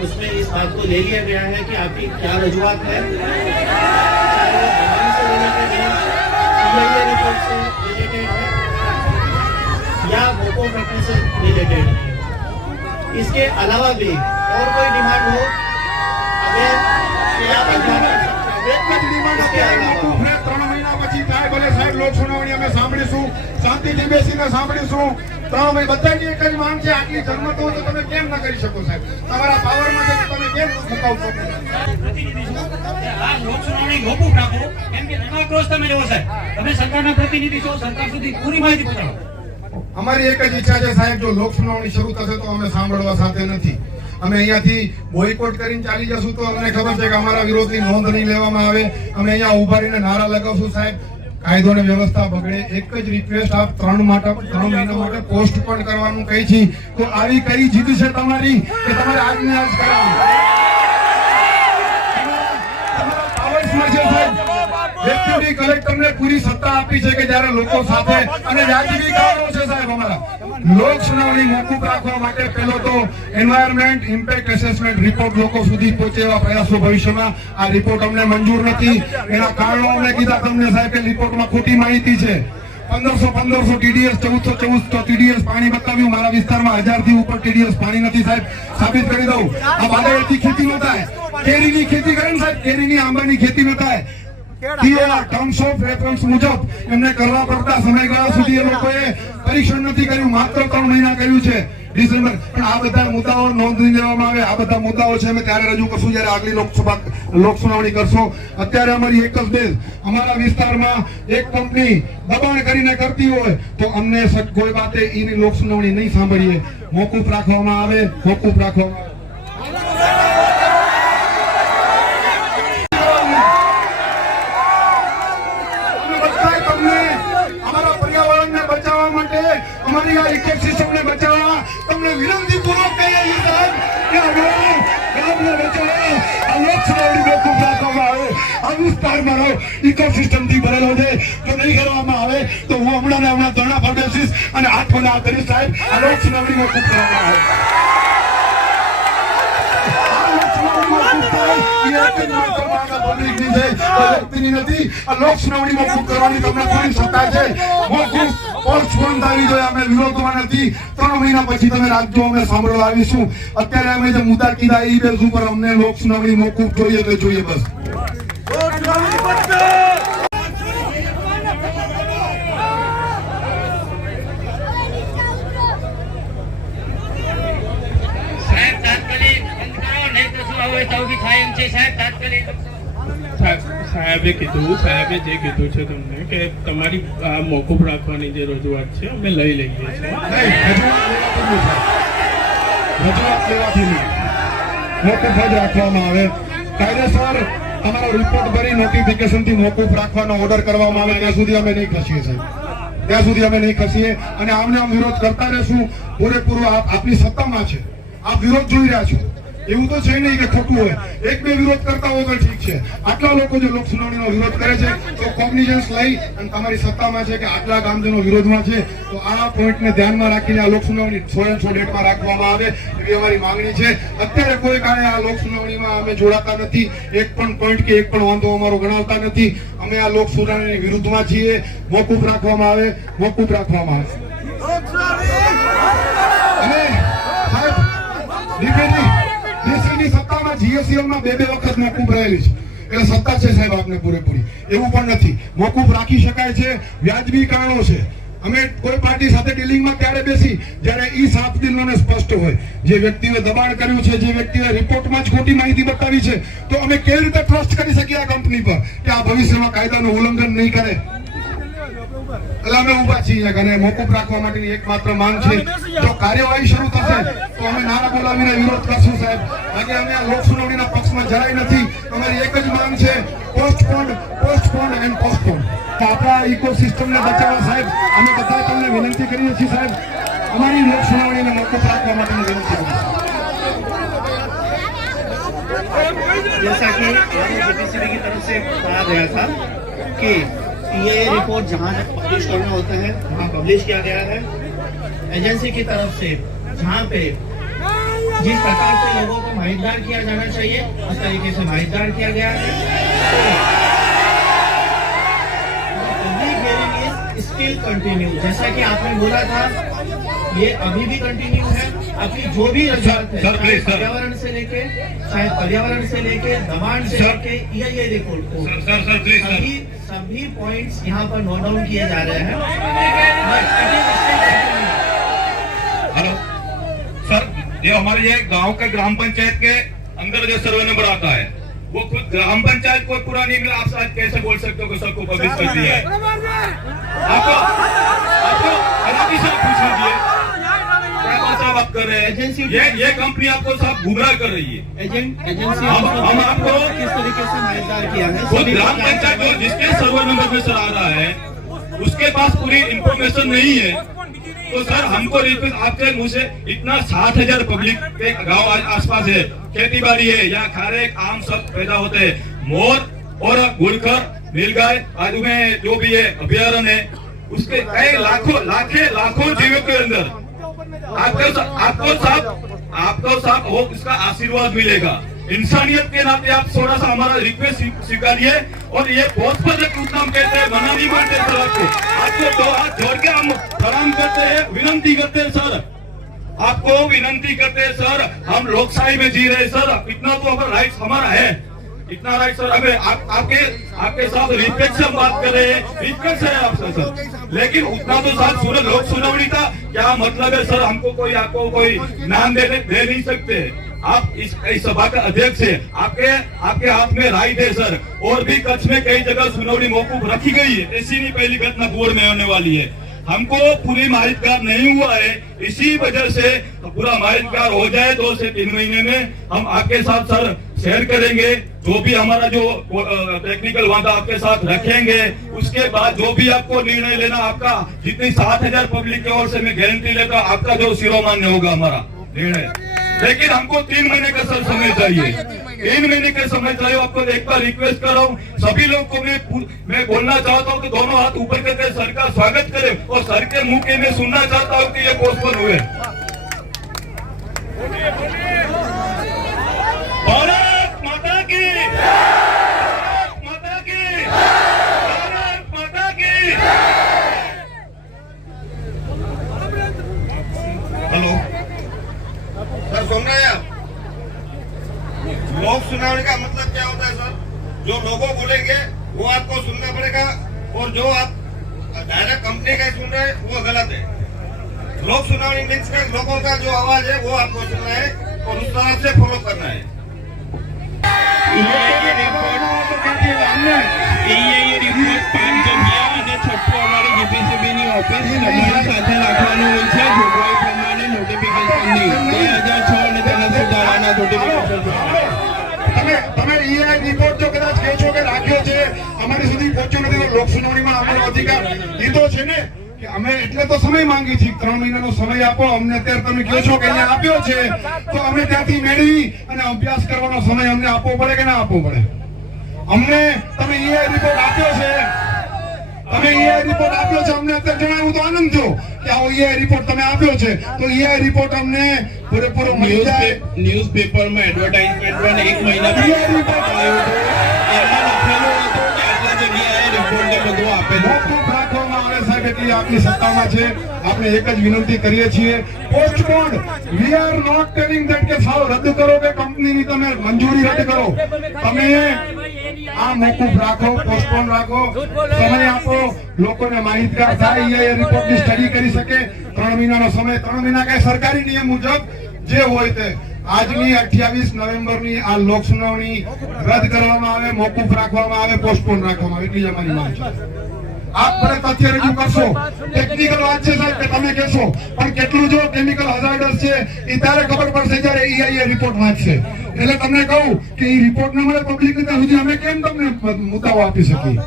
उसमें इस बात को ले लिया गया है कि आपकी क्या रजूआत है, चाहे वो बनाने से रिलेटेड है, CIA रिपोर्ट से रिलेटेड है या मोकूफ रखने से रिलेटेड है. इसके अलावा भी और कोई डिमांड हो अगर आप डिमांड कर सकते हैं. इसके अलावा 3 મહિના પછી થાય ભલે સાહેબ લોક સુનાવણી અમે સાંભળીશું, શાંતિથી બેસીને સાંભળીશું. 3 મહિના બધાની એક જ માંગ છે. આટલી જન્મત હોય તો તમે કેમ ન કરી શકો સાહેબ? તમારા પાવરમાં છે તો તમે કેમ મુકાવશો? આ લોક સુનાવણી મોકૂફ રાખો કેમ કે જનાક્રોશ તમે જોવો સાહેબ. તમે સરકારના પ્રતિનિધિ છો, સરકાર સુધી પૂરી માહિતી પહોંચાડો. અમારી એક જ ઈચ્છા છે સાહેબ, જો લોક સુનાવણી શરૂ થશે તો અમે સાંભળવા સાથે નથી. અમે અહીંયાથી બોયકોટ કરીને ચાલી જશું તો અમને ખબર છે કે અમારા વિરોધની નોંધ નહીં લેવામાં આવે. અમે અહીંયા ઉભા રહીને નારા લગાવશું સાહેબ. કાયદો અને વ્યવસ્થા બગડે. એક જ રિક્વેસ્ટ, આપ 3 મહિના માટે પોસ્ટ પણ કરવાનું કહી છે. તો આવી કઈ જીત છે તમારી કે તમારે આજને આજ કરાવી? તમારા પાવર્સમાં છે સાહેબ. ડેપ્યુટી કલેક્ટરને પૂરી સત્તા આપી છે કે જ્યારે લોકો સાથે અને વ્યાજબી કારણો છે સાહેબ. અમારા લોક સુનાવણી મોકૂફ રાખવા માટે પહેલો તો એન્વાયરમેન્ટ ઇમ્પેક્ટ એસેસમેન્ટ રિપોર્ટ લોકો સુધી પહોંચે એવા પ્રયાસો ભવિષ્યમાં. આ રિપોર્ટ અમને મંજૂર નથી. એના કારણો અમને કીધા તમને સાહેબ કે રિપોર્ટમાં ખોટી માહિતી છે. 1500 TDS 1414 TDS પાણી બતાવ્યું મારા વિસ્તારમાં 1000 થી ઉપર TDS પાણી નથી સાહેબ સાબિત કરી દઉં આ બાગાયતી ખેતી ન થાય કેરીની ખેતી કરે ને સાહેબ કેરીની આંબાની ખેતી ન થાય ટર્મ્સ ઓફ રેફરન્સ મુજબ એમને કરવા પડતા સમયગાળા સુધી એ લોકોએ પરીક્ષણ નથી કર્યું માત્ર 3 મહિના કર્યું છે ડિસેમ્બર પણ આ બધા મુદ્દાઓ નોંધણી લેવામાં આવે આ બધા મુદ્દાઓ છે અમે ત્યારે રજૂ કરશું જ્યારે આગલી લોક સુનાવણી કરશો અત્યારે અમારી એક જ બેઝ અમારા વિસ્તારમાં એક કંપની દબાણ કરીને કરતી હોય તો અમને કોઈ વાતે એની લોક સુનાવણી નહીં સાંભળીએ મોકૂફ રાખવામાં આવે મોકૂફ રાખવામાં આવે અમારી આ ઇકોસિસ્ટમને બચાવવા તમને વિનંતી પૂર્વક કહીએ છીએ સાહેબ કે ગામને બચાવો આ લોકસભાની મોકૂફ રાખવામાં આવે આ વિસ્તારમાં ઇકોસિસ્ટમથી ભરેલો છે જો નહીં કરવામાં આવે તો હું હમણાં ધરણા પર બેસીશ અને હાથમાં આ કરીશ સાહેબ આ લોકસભાની મોકૂફ કરવામાં આવે અત્યારે અમે જે મુદ્દા કીધા એ બેઝ ઉપર અમને લોક સુનાવણી મોકૂફ જોઈએ તો જોઈએ બસ સાહેબે જે કીધું છે તમને કે તમારી આ મોકૂફ રાખવાની જે રજૂઆત છે અમે લઈ લઈએ છીએ રજૂઆત લેવાથી મોકૂફ જ રાખવામાં આવે કાયદેસર અમારો રિપોર્ટ ભરી નોટિફિકેશન થી મોકૂફ રાખવાનો ઓર્ડર કરવામાં આવે ત્યાં સુધી અમે નહીં ખસીએ સાહેબ ત્યાં સુધી અમે નહીં ખસીએ અને આમને આમ વિરોધ કરતા રહેશું પૂરેપૂરો આપની સત્તામાં છે આપ વિરોધ જોઈ રહ્યા છો એવું તો છે નહીં કે ખોટું હોય એક બે વિરોધ કરતા હોય તો ઠીક છે આટલા લોકો જો લોક સુનાવણીનો વિરોધ કરે છે તો કોગ્નિઝન્સ લઈ અને તમારી સત્તામાં છે કે આટલા ગામજનો વિરોધમાં છે તો આ પોઈન્ટને ધ્યાનમાં રાખીને આ લોક સુનાવણી 100 ડેટમાં રાખવામાં આવે એવી અમારી માંગણી છે અત્યારે કોઈ કારણે આ લોક સુનાવણીમાં અમે જોડાતા નથી એક પણ પોઈન્ટ કે એક પણ વાંધો અમારો ગણાવતા નથી અમે આ લોક સુનાવણીની વિરુદ્ધમાં છીએ મોકૂફ રાખવામાં આવે મોકૂફ રાખવામાં આવે અને સાહેબ દીપેજી ડીસીની સત્તામાં જીએસસીએલમાં બે વખત મોકૂફ રહેલી છે એટલે સત્તા છે સાહેબ આપને પૂરેપૂરી એવું પણ નથી મોકૂફ રાખી શકાય છે વ્યાજબી કારણો છે અમે કોઈ પાર્ટી સાથે ડીલિંગમાં ત્યારે બેસી જ્યારે ઈ સાફ દિલનો ને સ્પષ્ટ હોય જે વ્યક્તિએ દબાણ કર્યું છે જે વ્યક્તિએ રિપોર્ટમાં જ ખોટી માહિતી બતાવી છે તો અમે કેવી રીતે ટ્રસ્ટ કરી શકીએ આ કંપની પર કે આ ભવિષ્યમાં કાયદાનું ઉલ્લંઘન નહીં કરે એટલે અમે ઉભા છીએ અને મોકૂફ રાખવા માટેની એકમાત્ર માંગ છે જો કાર્યવાહી શરૂ થશે તો અમે નારા બોલાવીને વિરોધ કરશું સાહેબ બાકી અમે આ લોક સુનાવણીના પક્ષમાં જરાય નથી અમારી એક જ માંગ છે પોસ્ટપોન્ડ એન્ડ પોસ્ટપોન્ડ આપણા ઇકોસિસ્ટમને બચાવવા સાહેબ અમે બધા તમને વિનંતી કરીએ છીએ સાહેબ અમારી લોક સુનાવણીને મોકૂફ રાખવા માટેની વિનંતી કરીએ जैसा कि जेपीसीबी की तरफ से कहा गया था कि ये रिपोर्ट जहाँ पब्लिश करना होता है वहाँ पब्लिश किया गया है एजेंसी की तरफ से जहाँ पे जिस प्रकार से लोगों को माहितगार किया जाना चाहिए उस तरीके से माहितगार किया गया है स्टिल कंटिन्यू जैसा कि आपने बोला था ये अभी भी कंटिन्यू है आपकी जो भी रजूआत है पर्यावरण से लेके चाहे पर्यावरण से लेके दबाण से लेके ये रिपोर्ट को सभी पॉइंट्स यहाँ पर नोट डाउन किए जा रहे हैं हेलो सर ये हमारे ये गांव के ग्राम पंचायत के अंदर जो सर्वे नंबर आता है वो खुद ग्राम पंचायत को पूरा नहीं मिला आप आज कैसे बोल सकते हो कि सबको पब्लिश कर दिया है आपको पूछ लीजिए आप कर रहे हैं ये कंपनी आपको साहब गुमराह कर रही है एजेंसी हम आपको किस तरीके से माहितगार किया है खुद ग्राम पंचायत को जिसके सर्वे नंबर में सर आ रहा है उसके पास पूरी इंफॉर्मेशन नहीं है तो सर हमको आपके मुंह से इतना 60,000 पब्लिक के गांव आसपास है खेती बाड़ी है यहाँ खारेक आम सब पैदा होते हैं मोर और गुड़खर नीलगाय बाजू में जो भी है अभ्यारण्य है उसके कई लाखों जीवों के अंदर आपको साहब वो इसका आशीर्वाद मिलेगा इंसानियत के नाते आप थोड़ा सा हमारा रिक्वेस्ट स्वीकारिए। और ये बहुत बड़े नाम कहते हैं, मना नहीं मानते सर आपको दो हाथ जोड़ के हम प्रणाम करते हैं, विनंती करते हैं सर, आपको विनंती करते हैं सर, हम लोकशाही में जी रहे सर, इतना तो हमारा राइट्स हमारा है, इतना राइट सर। हमें आपके साथ रिस्पेक्ट से हम बात कर रहे हैं, रिस्पेक्ट है आपसे सर, लेकिन उतना तो साथ सुनो, लोक सुनावनी का क्या मतलब है सर? हमको कोई आपको कोई नाम दे नहीं सकते। आप इस सभा का अध्यक्ष है, आपके हाथ में राइट है सर। और भी कच्छ में कई जगह सुनावनी मौकूफ रखी गई है, ऐसी नहीं पहली घटना बोर्ड में होने वाली है। हमको पूरी माहितगार नहीं हुआ है, इसी वजह से पूरा माहितगार हो जाए 2 से 3 महीने में हम आपके साथ सर शेयर करेंगे, जो भी हमारा जो टेक्निकल वादा आपके साथ रखेंगे। उसके बाद जो भी आपको निर्णय लेना, आपका जितनी 7000 पब्लिक की ओर से मैं गारंटी लेता हूँ, आपका जो शिरोमान्य होगा हमारा निर्णय। लेकिन हमको 3 महीने का सर समय चाहिए, 3 महीने का समय चाहिए। आपको एक बार रिक्वेस्ट कर रहा हूँ, सभी लोग को मैं बोलना चाहता हूँ कि दोनों हाथ ऊपर करके सर का स्वागत करें, और सर के मुंह के मैं सुनना चाहता हूँ कि ये पोस्टपोन हुए। भारत माता की, भारत माता की, भारत माता की। हेलो सर, सुन रहे हैं आप? लोक सुनावनी का मतलब क्या होता है सर? जो लोगों बोलेंगे वो आपको सुनना पड़ेगा, और जो आप डायरेक्ट कंपनी का सुन रहे हैं वो गलत है। लोक सुनावनी मीन्स का लोगों का जो आवाज है वो आपको सुनना है और उस तरह से फॉलो करना है। રિપોર્ટ 5 જગ્યા અને છઠ્ઠું અમારી જીપીસીબીની ઓફિસ તમારી સાથે રાખવાનું હોય છે, જોગવાઈ પ્રમાણે નોટિફિકેશનની 2006 અને તેના સુધારાના નોટિફિકેશન તમે ઈઆઈ રિપોર્ટ જો કદાચ કહો છો કે રાખ્યો છે, અમારી સુધી પહોંચ્યો નથી, તો લોક સુનાવણીમાં અમારો અધિકાર લીધો છે ને કે અમે એટલે તો સમય માંગી છીએ, 3 મહિનાનો સમય આપો અમને। અત્યારે તમે કહો છો કે અહીંયા આપ્યો છે, તો અમે ત્યાંથી મેળવી અને અભ્યાસ કરવાનો સમય અમને આપવો પડે કે ના આપવો પડે? અમને તમે ઈઆઈ રિપોર્ટ આપ્યો છે, તમે ઈઆઈ રિપોર્ટ આપ્યો છે, અમને અત્યારે જણાવ્યું તો આનંદ થયો કે આવો ઈઆઈ રિપોર્ટ તમે આપ્યો છે, તો ઈઆઈ રિપોર્ટ અમને પૂરેપૂરો મળી જાય। ન્યૂઝપેપરમાં એડવર્ટાઇઝમેન્ટ પણ 1 મહિના પહેલા રિપોર્ટ આવ્યો હતો, એમાં લખેલું હતું કે આટલા જગ્યાએ રિપોર્ટ ને બધું આપેલું મોકૂફ રાખવામાં આવે સાહેબ, એટલી આપની સત્તામાં છે। આપણે એક જ વિનંતી કરીએ છીએ, postponed, we are not telling that કે સાવ રદ કરો કે કંપનીની તમે મંજૂરી રદ કરો, તમે આ મોકૂફ રાખો, પોસ્ટપોન રાખો, સમય આપો, લોકોને માહિતગાર થાય, એ રિપોર્ટની સ્ટડી કરી શકે। 3 મહિનાનો સમય, 3 મહિના કઈ સરકારી નિયમ મુજબ જે હોય તે આજની 28 નવેમ્બરની આ લોક સુનાવણી રદ કરવામાં આવે, મોકૂફ રાખવામાં આવે, પોસ્ટપોન રાખવામાં આવે, એટલી જ અમારી માંગ છે। આપ ભલે તથ્ય રજૂ કરશો, ટેકનિકલ વાત છે સાહેબ કે તમે કહેશો, પણ કેટલું જો કેમિકલ હઝાર્ડસ છે એ ત્યારે ખબર પડશે જ્યારે ઈઆઈએ રિપોર્ટ વાંચશે। એટલે તમને કહું કે એ રિપોર્ટ ન મળે પબ્લિકને ત્યાં સુધી અમે કેમ તમને મુદ્દાઓ આપી શકીએ?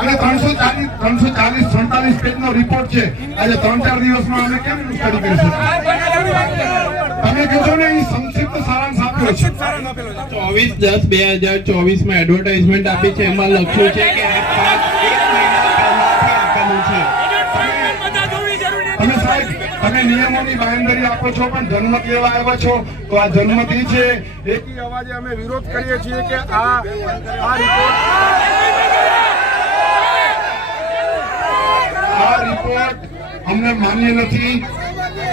અને 340-47 પેજનો રિપોર્ટ છે, આજે 3-4 દિવસમાં અમે કેમ સ્ટડી કરી શકીએ? તમે કહેશો ને એ સંક્ષિપ્ત સારાંશ આપ્યો છે। 24/10/2024 માં એડવર્ટાઇઝમેન્ટ આપી છે, એમાં લખ્યું છે કે આ પાક 1 મહિના પહેલાથી આપેલું છે। તમે સાહેબ તમે નિયમોની બાંયધરી આપો છો, પણ જન્મત લેવા આવ્યા છો તો આ જન્મત ઈ છે, એકી અવાજે અમે વિરોધ કરીએ છીએ કે આ રિપોર્ટ અમને માન્ય નથી।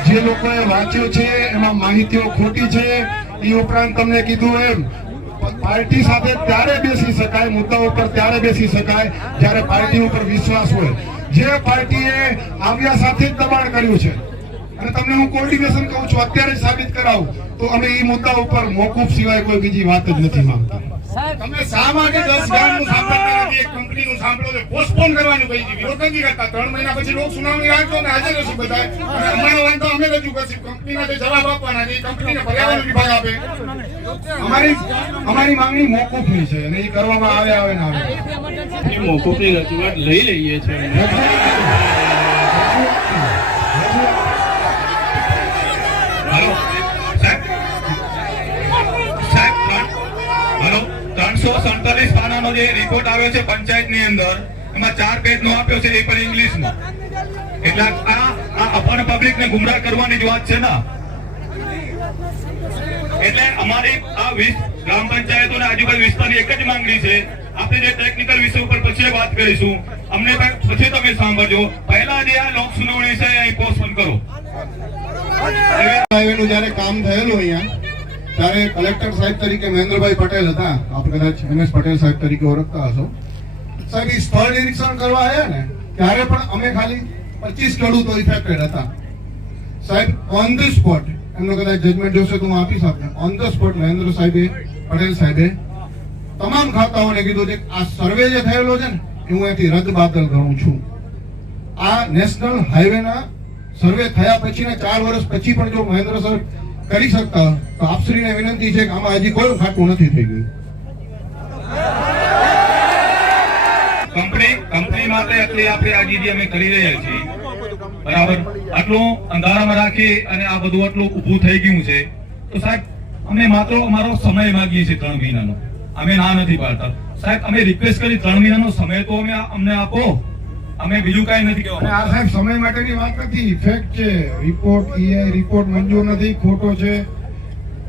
જે લોકોએ વાંચ્યો છે એમાં માહિતીઓ ખોટી છે। એ ઉપરાંત તમને કીધું એમ પાર્ટી સાથે ત્યારે બેસી શકાય, મુદ્દાઓ પર ત્યારે બેસી શકાય જ્યારે પાર્ટી ઉપર વિશ્વાસ હોય। જે પાર્ટીએ આવ્યા સાથે જ દબાણ કર્યું છે, અને તમને હું કોર્ડિનેશન કહું છું, અત્યારે સાબિત કરાવું તો અમે એ મુદ્દા ઉપર મોકૂફ સિવાય કોઈ બીજી વાત જ નથી માંગતા। તમે શા માટે 10 ગામનું સાંભળતા નથી, એક કંપનીનું સાંભળો છો, પોસ્ટપોન કરવાનું કહી છે, વિરોધ નથી કરતા। 3 મહિના પછી લોક સુનાવણી રાખજો અને હાજર રહેશું બધા, અને અમારો વાંધો અમે રજૂ કરશું, કંપનીના જે જવાબ આપવાના છે એ કંપનીને પર્યાવરણ વિભાગ આપે। અમારી માંગણી મોકૂફની છે અને એ કરવામાં આવે ના આવે એ મોકૂફની રજૂઆત લઈ લઈએ છીએ। હેલો, 347 પાનાનો જે રિપોર્ટ આવ્યો છે પંચાયતની અંદર, એમાં 4 પેજનો આપ્યો છે, એ પણ ઇંગ્લિશમાં। એટલે આ આપણને પબ્લિકને ગુમરાહ કરવાની જ વાત છે ને। એટલે અમારી આ 20 ગ્રામ પંચાયતોના આજુબાજુ વિસ્તારની એક જ માંગણી છે. આપણે જે ટેકનિકલ વિષય ઉપર પછી વાત કરીશું, અમને પછી તમે સાંભળજો. પહેલા જે આ લોક સુનાવણી છે એ પોસ્ટપોન કરો. હાઈવેનું જ્યારે કામ થયેલું અહીંયા, ત્યારે કલેક્ટર સાહેબ તરીકે મહેન્દ્રભાઈ પટેલ હતા. આપ કદાચ MS પટેલ સાહેબ તરીકે ઓળખતા હશો. સાહેબ એ સ્થળ નિરીક્ષણ કરવા આવ્યા ને ત્યારે પણ અમે ખાલી 25 ખેડૂતો ઇફેક્ટેડ હતા. સાહેબ ઓન ધ સ્પોટ, એમનો કદાચ જજમેન્ટ જોશે તો હું આપીશ આપને. ઓન ધ સ્પોટ મહેન્દ્ર સાહેબે, પટેલ સાહેબે તમામ ખાતાઓને કીધું છે આ સર્વે જે થયેલો છે ને એ હું એથી રદ બાતલ કરું છું. આ નેશનલ હાઈવેના સર્વે થયા પછીના 4 વર્ષ પછી પણ જો મહેન્દ્ર સર કરી શકતા તો આપશ્રીને વિનંતી છે કે આમાં હજી કોઈ ખાતું નથી થઈ ગયું. કંપની માટે આટલી આપણે આજીજી અમે કરી રહ્યા છીએ, બરાબર. આટલું અંધારામાં રાખી અને આ બધું આટલું ઊભું થઈ ગયું છે તો સાહેબ અમે માત્ર અમારો સમય માંગીએ છીએ 3 મહિનાનો. અમે ના નથી પાડતા સાહેબ. અમે રિક્વેસ્ટ કરી 3 મહિનાનો સમય તો અમને આપો. અમે બીજું કઈ નથી કહેવા. આ સાહેબ સમય માટેની વાત નથી, ફેક્ટ છે. રિપોર્ટ રિપોર્ટ મંજૂર નથી, ખોટો છે.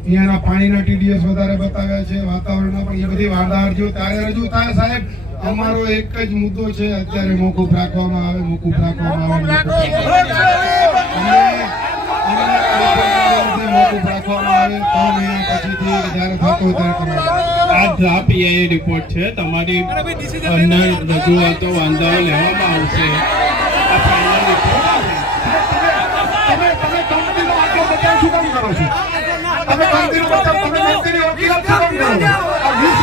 અહીંયાના પાણીના TDS વધારે બતાવ્યા છે, વાતાવરણના પણ એ બધી વાર્તાઓ ત્યારે રજૂ થાય. સાહેબ અમારો એક જ મુદ્દો છે, અત્યારે મોકૂફ રાખવામાં આવે, મોકૂફ રાખવામાં આવે, મોકૂફ રાખવામાં આવે. 3 મહિના પછીથી જ્યારે થતો હોય ત્યારે કરવામાં. આ ડ્રાફ્ટ EIA રિપોર્ટ છે. તમારી અંદર રજૂઆતો વાંધાઓ લેવામાં આવશે. આ ફાઇનલ રિપોર્ટ તમે કંપનીનો આટલો બચાવ શું કામ કરો છો? તમે કંપનીનો બચાવ, તમે કંપનીની વકીલાત શું કામ કરો છો? આ 20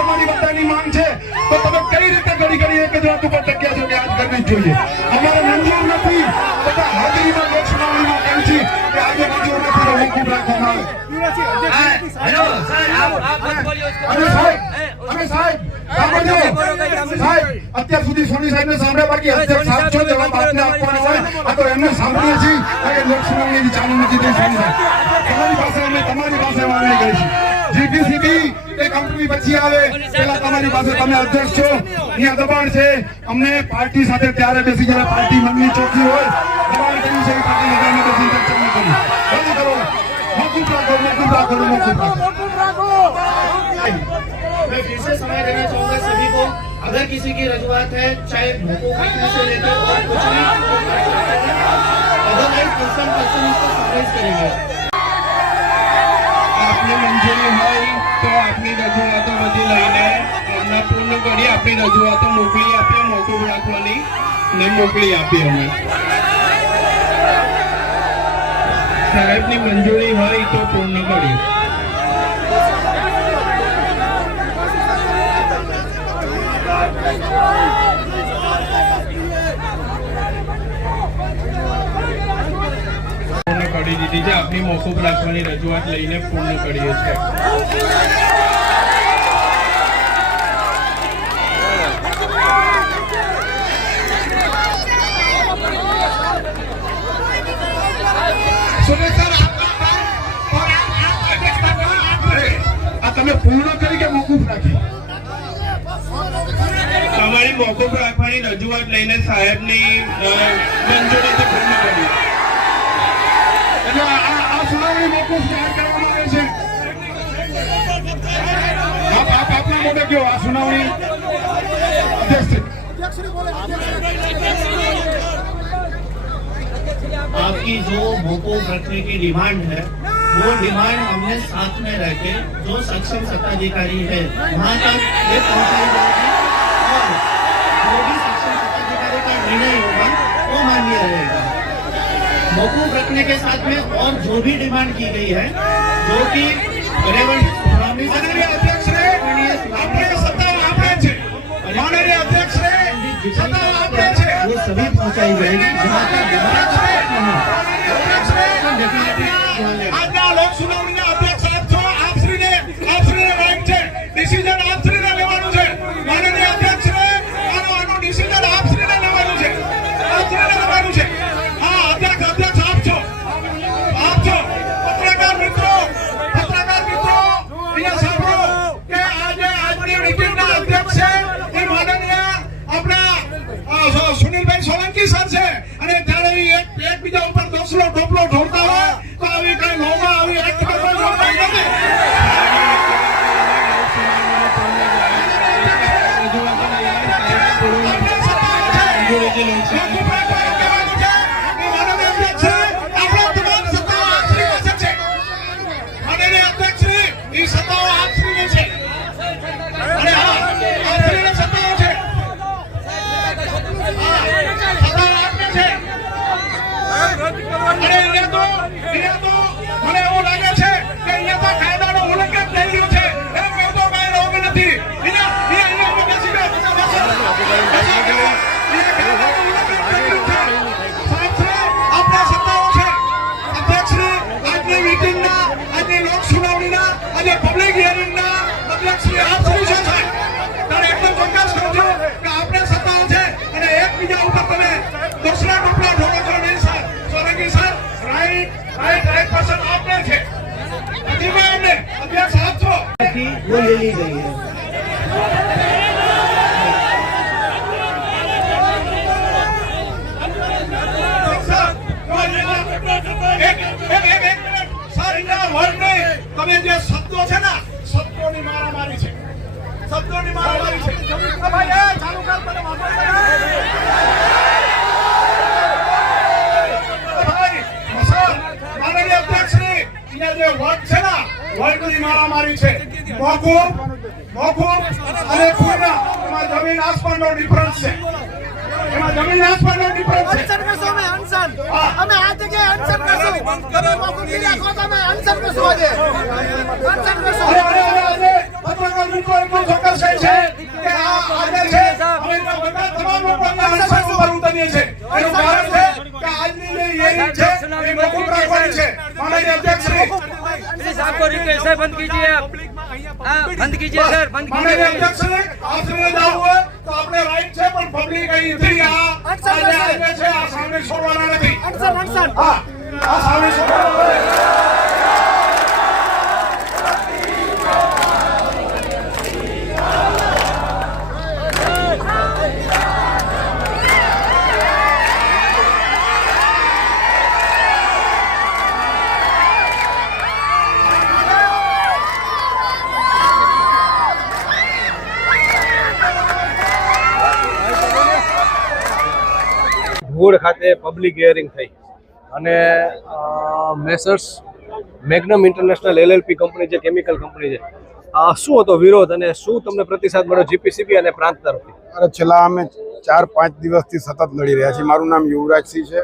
અમારી બધાની માંગ છે તો તમે કઈ રીતે ઘડી ઘડી એક જ વાત ઉપર ટક્યા છો કે આજ કરવી જ જોઈએ? અમારે મંજૂર નથી. બધા હાજરીમાં લોક સુનાવણીમાં કહે છે કે આજે મંજૂર નથી તો મોકૂફ રાખવામાં આવે. અત્યાર સુધી સોની સાહેબ ને સાંભળ્યા, બાકી અધ્યક્ષ સાહેબ છો જવાબ આપને આપવાનો હોય. આ તો એમને સાંભળીએ છીએ કે લોક સુનાવણી ચાલુ નથી થઈ. સોની સાહેબ તમારી પાસે માંગણી કરી છે. GPCB એ કંપની પછી આવે પેલા તમારી પાસે, તમે અધ્યક્ષ છો, અહીંયા દબાણ છે. અમને પાર્ટી સાથે ત્યારે બેસી જયારે પાર્ટી મનની ચોકી હોય દબાણ કર્યું છે, પાર્ટી લગાવીને બેસી ચર્ચા ન કરી. બંધ કરો, મોકૂફ રાખો, મોકૂફ રાખો, મોકૂફ રાખો. मैं फिर से समय देना चाहूंगा सभी को. अगर किसी की रजूआत है, चाहे मौकूफ रखने से लेकर और कुछ भी, अदरवाइज कंसर्न पर्सन इसको समराइज करेंगे. આપની મંજૂરી હોય તો આપની રજૂઆતો બધી લઈને અમને પૂર્ણ કરી આપણી રજૂઆતો મોકલી આપીએ. મોકૂફ રાખવાની ને મોકલી આપીએ અમે. સાહેબની મંજૂરી હોય તો પૂર્ણ કરી. પૂર્ણ કરી દીધી છે. આપની મોકૂફ રાખવાની રજૂઆત લઈને પૂર્ણ કરીએ છીએ. આ તમે પૂર્ણ કરી કે મોકૂફ રાખી? અમારી મોકૂફ રાખવાની રજૂઆત લઈને સાહેબની મંજૂરીથી પૂર્ણ કરી. એટલે આ સુનાવણી મોકૂફ જાહેર કરવામાં આવે છે. આપના મોઢે કયો આ સુનાવણી आपकी जो मौकूफ रखने की डिमांड है, वो डिमांड हमने साथ में रह के जो सक्षम सत्ताधिकारी है वहाँ तक ये पहुँचाई जाएगी और जो भी सक्षम सत्ताधिकारी का निर्णय होगा वो मान्य रहेगा. मौकूफ रखने के साथ में और जो भी डिमांड की गई है, जो कि पर्यावरण वो सभी पहुँचाई जाएगी. जहाँ तक આજના લોક સુનાવણીના અધ્યક્ષ સાહેબ છો. આપશ્રીને રાઈટ છે, ડિસિઝન આપશ્રીને લેવાનું છે. માનનીય અધ્યક્ષે આનું ડિસિઝન આપશ્રીને લેવાનું છે. હા અધ્યક્ષ આપ છો. પત્રકાર મિત્રો અહીંયા સાંભળો કે આજે આજની મીટિંગના અધ્યક્ષ છે એ માનનીય ઓફિસર છે અને ત્યારે એકબીજા ઉપર દોસલો ટોપલો ઢોળતા હોય તો આવી કઈ લોમાં આવી એક્ટ કરવા જોડાઈ નથી. મને એવું લાગે છે કે અહીંયા તો કાયદાનો ઉલ્લંઘન થઈ ગયું છે. એમ કહેતો કઈ રોગ નથી. આપણા સત્તાઓ છે અધ્યક્ષશ્રી આજની મીટિંગના આજની લોક સુનાવણીના આજે પબ્લિક હિયરિંગના અધ્યક્ષશ્રી આપ સૌ છે ત્યારે એકદમ ચોક્કસ કરજો કે આપણે સત્તાઓ છે અને એકબીજા ઉપર તમે દોસરા ટોપલા ઢોળો છો નહીં sir. Solanki sir right person આપને છે નથી મેં અમને અધ્યક્ષ આપ છો वो ले ली गई है. તમે જે શબ્દો છે ને શબ્દોની મારામારી છે. શબ્દોની મારામારી છે. ભાઈ એ ચાલુ કર મને વાંધો ભાઈ માનનીય અધ્યક્ષશ્રી અહીંયા જે વર્ગ છે ને વર્ગની મારામારી છે. મોકૂફ અને પૂર્ણ એમાં જમીન આસમાનનો ડિફરન્સ છે. એમાં જમીન આસમાનનો ડિફરન્સ છે. અનશન કરશો અમે અનશન અમે આ જગ્યાએ અનશન કરશું તમે મોકૂફી રાખો તમે અનશન કરશો આજે અનશન કરશો આજે પત્રકાર મિત્રો એટલું ચોક્કસ કહે છે કે આ આજે છે અમે બધા તમામ લોકોને અનશન ઉપર ઉતરીએ છે. એનું કારણ છે કે આજની જે હિયરિંગ છે એ મોકૂફ રાખવાની છે. માનનીય અધ્યક્ષશ્રી प्लीज आपको रिक्वेस्ट है बंद कीजिए आप बंद कीजिए सर बंद માનનીય कीजिए અધ્યક્ષશ્રી આપને જવું હોય તો આપણે રાઈટ છે પણ પબ્લિક અહીંથી આ આજે આવે છે આ સામે છોડવાના નથી. અનશન હા આ સામે છોડવાના ભુજ ખાતે પબ્લિક હિયરિંગ થઈ અને મેસર્સ મેગ્નમ ઇન્ટરનેશનલ એલએલપી કંપની જે કેમિકલ કંપની છે શું હતો વિરોધ અને શું તમને પ્રતિસાદ મળ્યો જીપીસીબી અને પ્રાંત તરફથી? અરે છેલ્લા અમે 4-5 દિવસથી સતત લડી રહ્યા છીએ. મારું નામ યુવરાજસિંહ છે.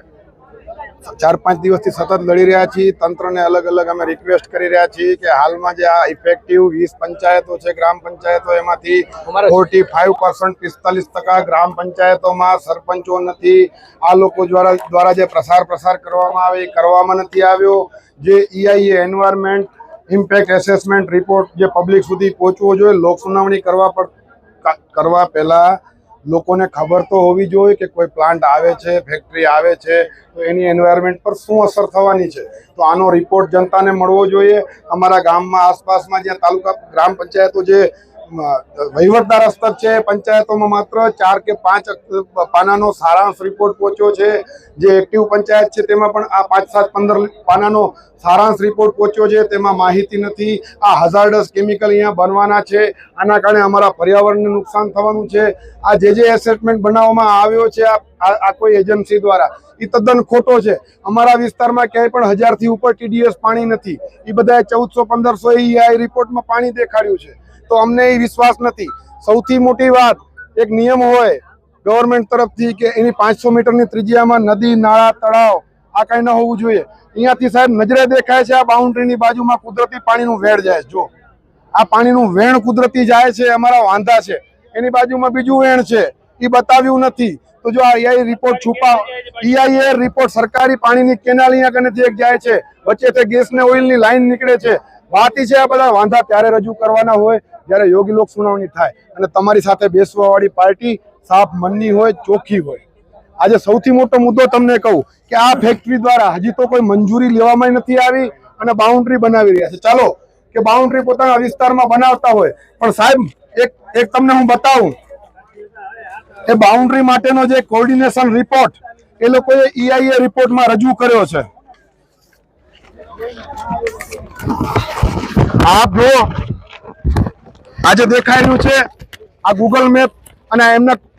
4-5 દિવસથી સતત લડી રહ્યા છીએ. તંત્રને અલગ અલગ અમે રિક્વેસ્ટ કરી રહ્યા છીએ કે હાલમાં જે આ ઇફેક્ટિવ 20 પંચાયતો છે ગ્રામ પંચાયતો એમાંથી 45% 45% ગ્રામ પંચાયતોમાં સરપંચો નથી. આ લોકો દ્વારા જે પ્રસાર કરવામાં આવે એ કરવામાં નથી આવ્યો. જે EIA environment impact assessment report જે પબ્લિક સુધી પહોંચવો જોઈએ, લોક સુનાવણી કરવા પહેલા લોકોને ખબર તો હોવી જોઈએ કે કોઈ પ્લાન્ટ આવે છે, ફેક્ટરી આવે છે તો એની એન્વાયરમેન્ટ પર શું અસર થવાની છે. તો આનો રિપોર્ટ જનતાને મળવો જોઈએ. અમારા ગામમાં આસપાસમાં જ્યાં તાલુકા ગ્રામ પંચાયતો જે વહીવટદાર હસ્તક છે પંચાયતોમાં માત્ર 4 કે 5 પાનાનો સારાંશ રિપોર્ટ પહોંચ્યો છે. જે એક્ટિવ પંચાયત છે તેમાં પણ આ 5, 7, 15 પાનાનો સારાંશ રિપોર્ટ પહોંચ્યો છે. તેમાં માહિતી નથી. આ હઝાર્ડસ કેમિકલ અહીંયા બનવાના છે. આના કારણે અમારા પર્યાવરણને નુકસાન થવાનું છે. આ જે એસેસમેન્ટ બનાવવામાં આવ્યો છે આ કોઈ એજન્સી દ્વારા એ તદ્દન ખોટો છે. અમારા વિસ્તારમાં ક્યાંય પણ 1000 થી ઉપર TDS પાણી નથી. એ બધાએ 1400-1500 EI રિપોર્ટમાં પાણી દેખાડ્યું છે. તો અમને એ વિશ્વાસ નથી. સૌથી મોટી વાત, એક નિયમ હોય ગવર્મેન્ટ તરફથી કે એની 500 મીટરની ત્રિજ્યામાં નદી, નાળા, તળાવ આ કાંઈ ન હોવું જોઈએ. અહીંયાથી સાહેબ નજરે દેખાય છે આ બાઉન્ડ્રીની બાજુમાં કુદરતી પાણીનું વેણ જાય. જો આ પાણીનું વેણ કુદરતી જાય છે, અમારા વાંધા છે. એની બાજુમાં બીજું વેણ છે, એ બતાવ્યું નથી. તો જો આ EIA રિપોર્ટ EIA રિપોર્ટ સરકારી પાણીની કેનાલ અહીંયા કનેથી એક જાય છે, વચ્ચેથી ગેસ ને ઓઇલની લાઈન નીકળે છે. વાત છે આ બધા વાંધા ત્યારે રજૂ કરવાના હોય જ્યારે યોગ્ય લોક સુનાવણી થાય અને તમારી સાથે બેસવા વાળી પાર્ટી સાફ મનની હોય, ચોખ્ખી હોય. આજે સૌથી મોટો મુદ્દો તમને કહું કે આ ફેક્ટરી દ્વારા હજી તો કોઈ મંજૂરી લેવામાં નથી આવી અને બાઉન્ડ્રી બનાવી રહ્યા છે. ચાલો કે બાઉન્ડ્રી પોતાના વિસ્તારમાં બનાવતા હોય, પણ સાહેબ એક તમને હું બતાવું એ બાઉન્ડ્રી માટેનો જે કોર્ડિનેશન રિપોર્ટ એ લોકોએ EIA રિપોર્ટમાં રજૂ કર્યો છે. આપ જો આજે દેખાઈ રહ્યું છે આ ગૂગલ મેપ અને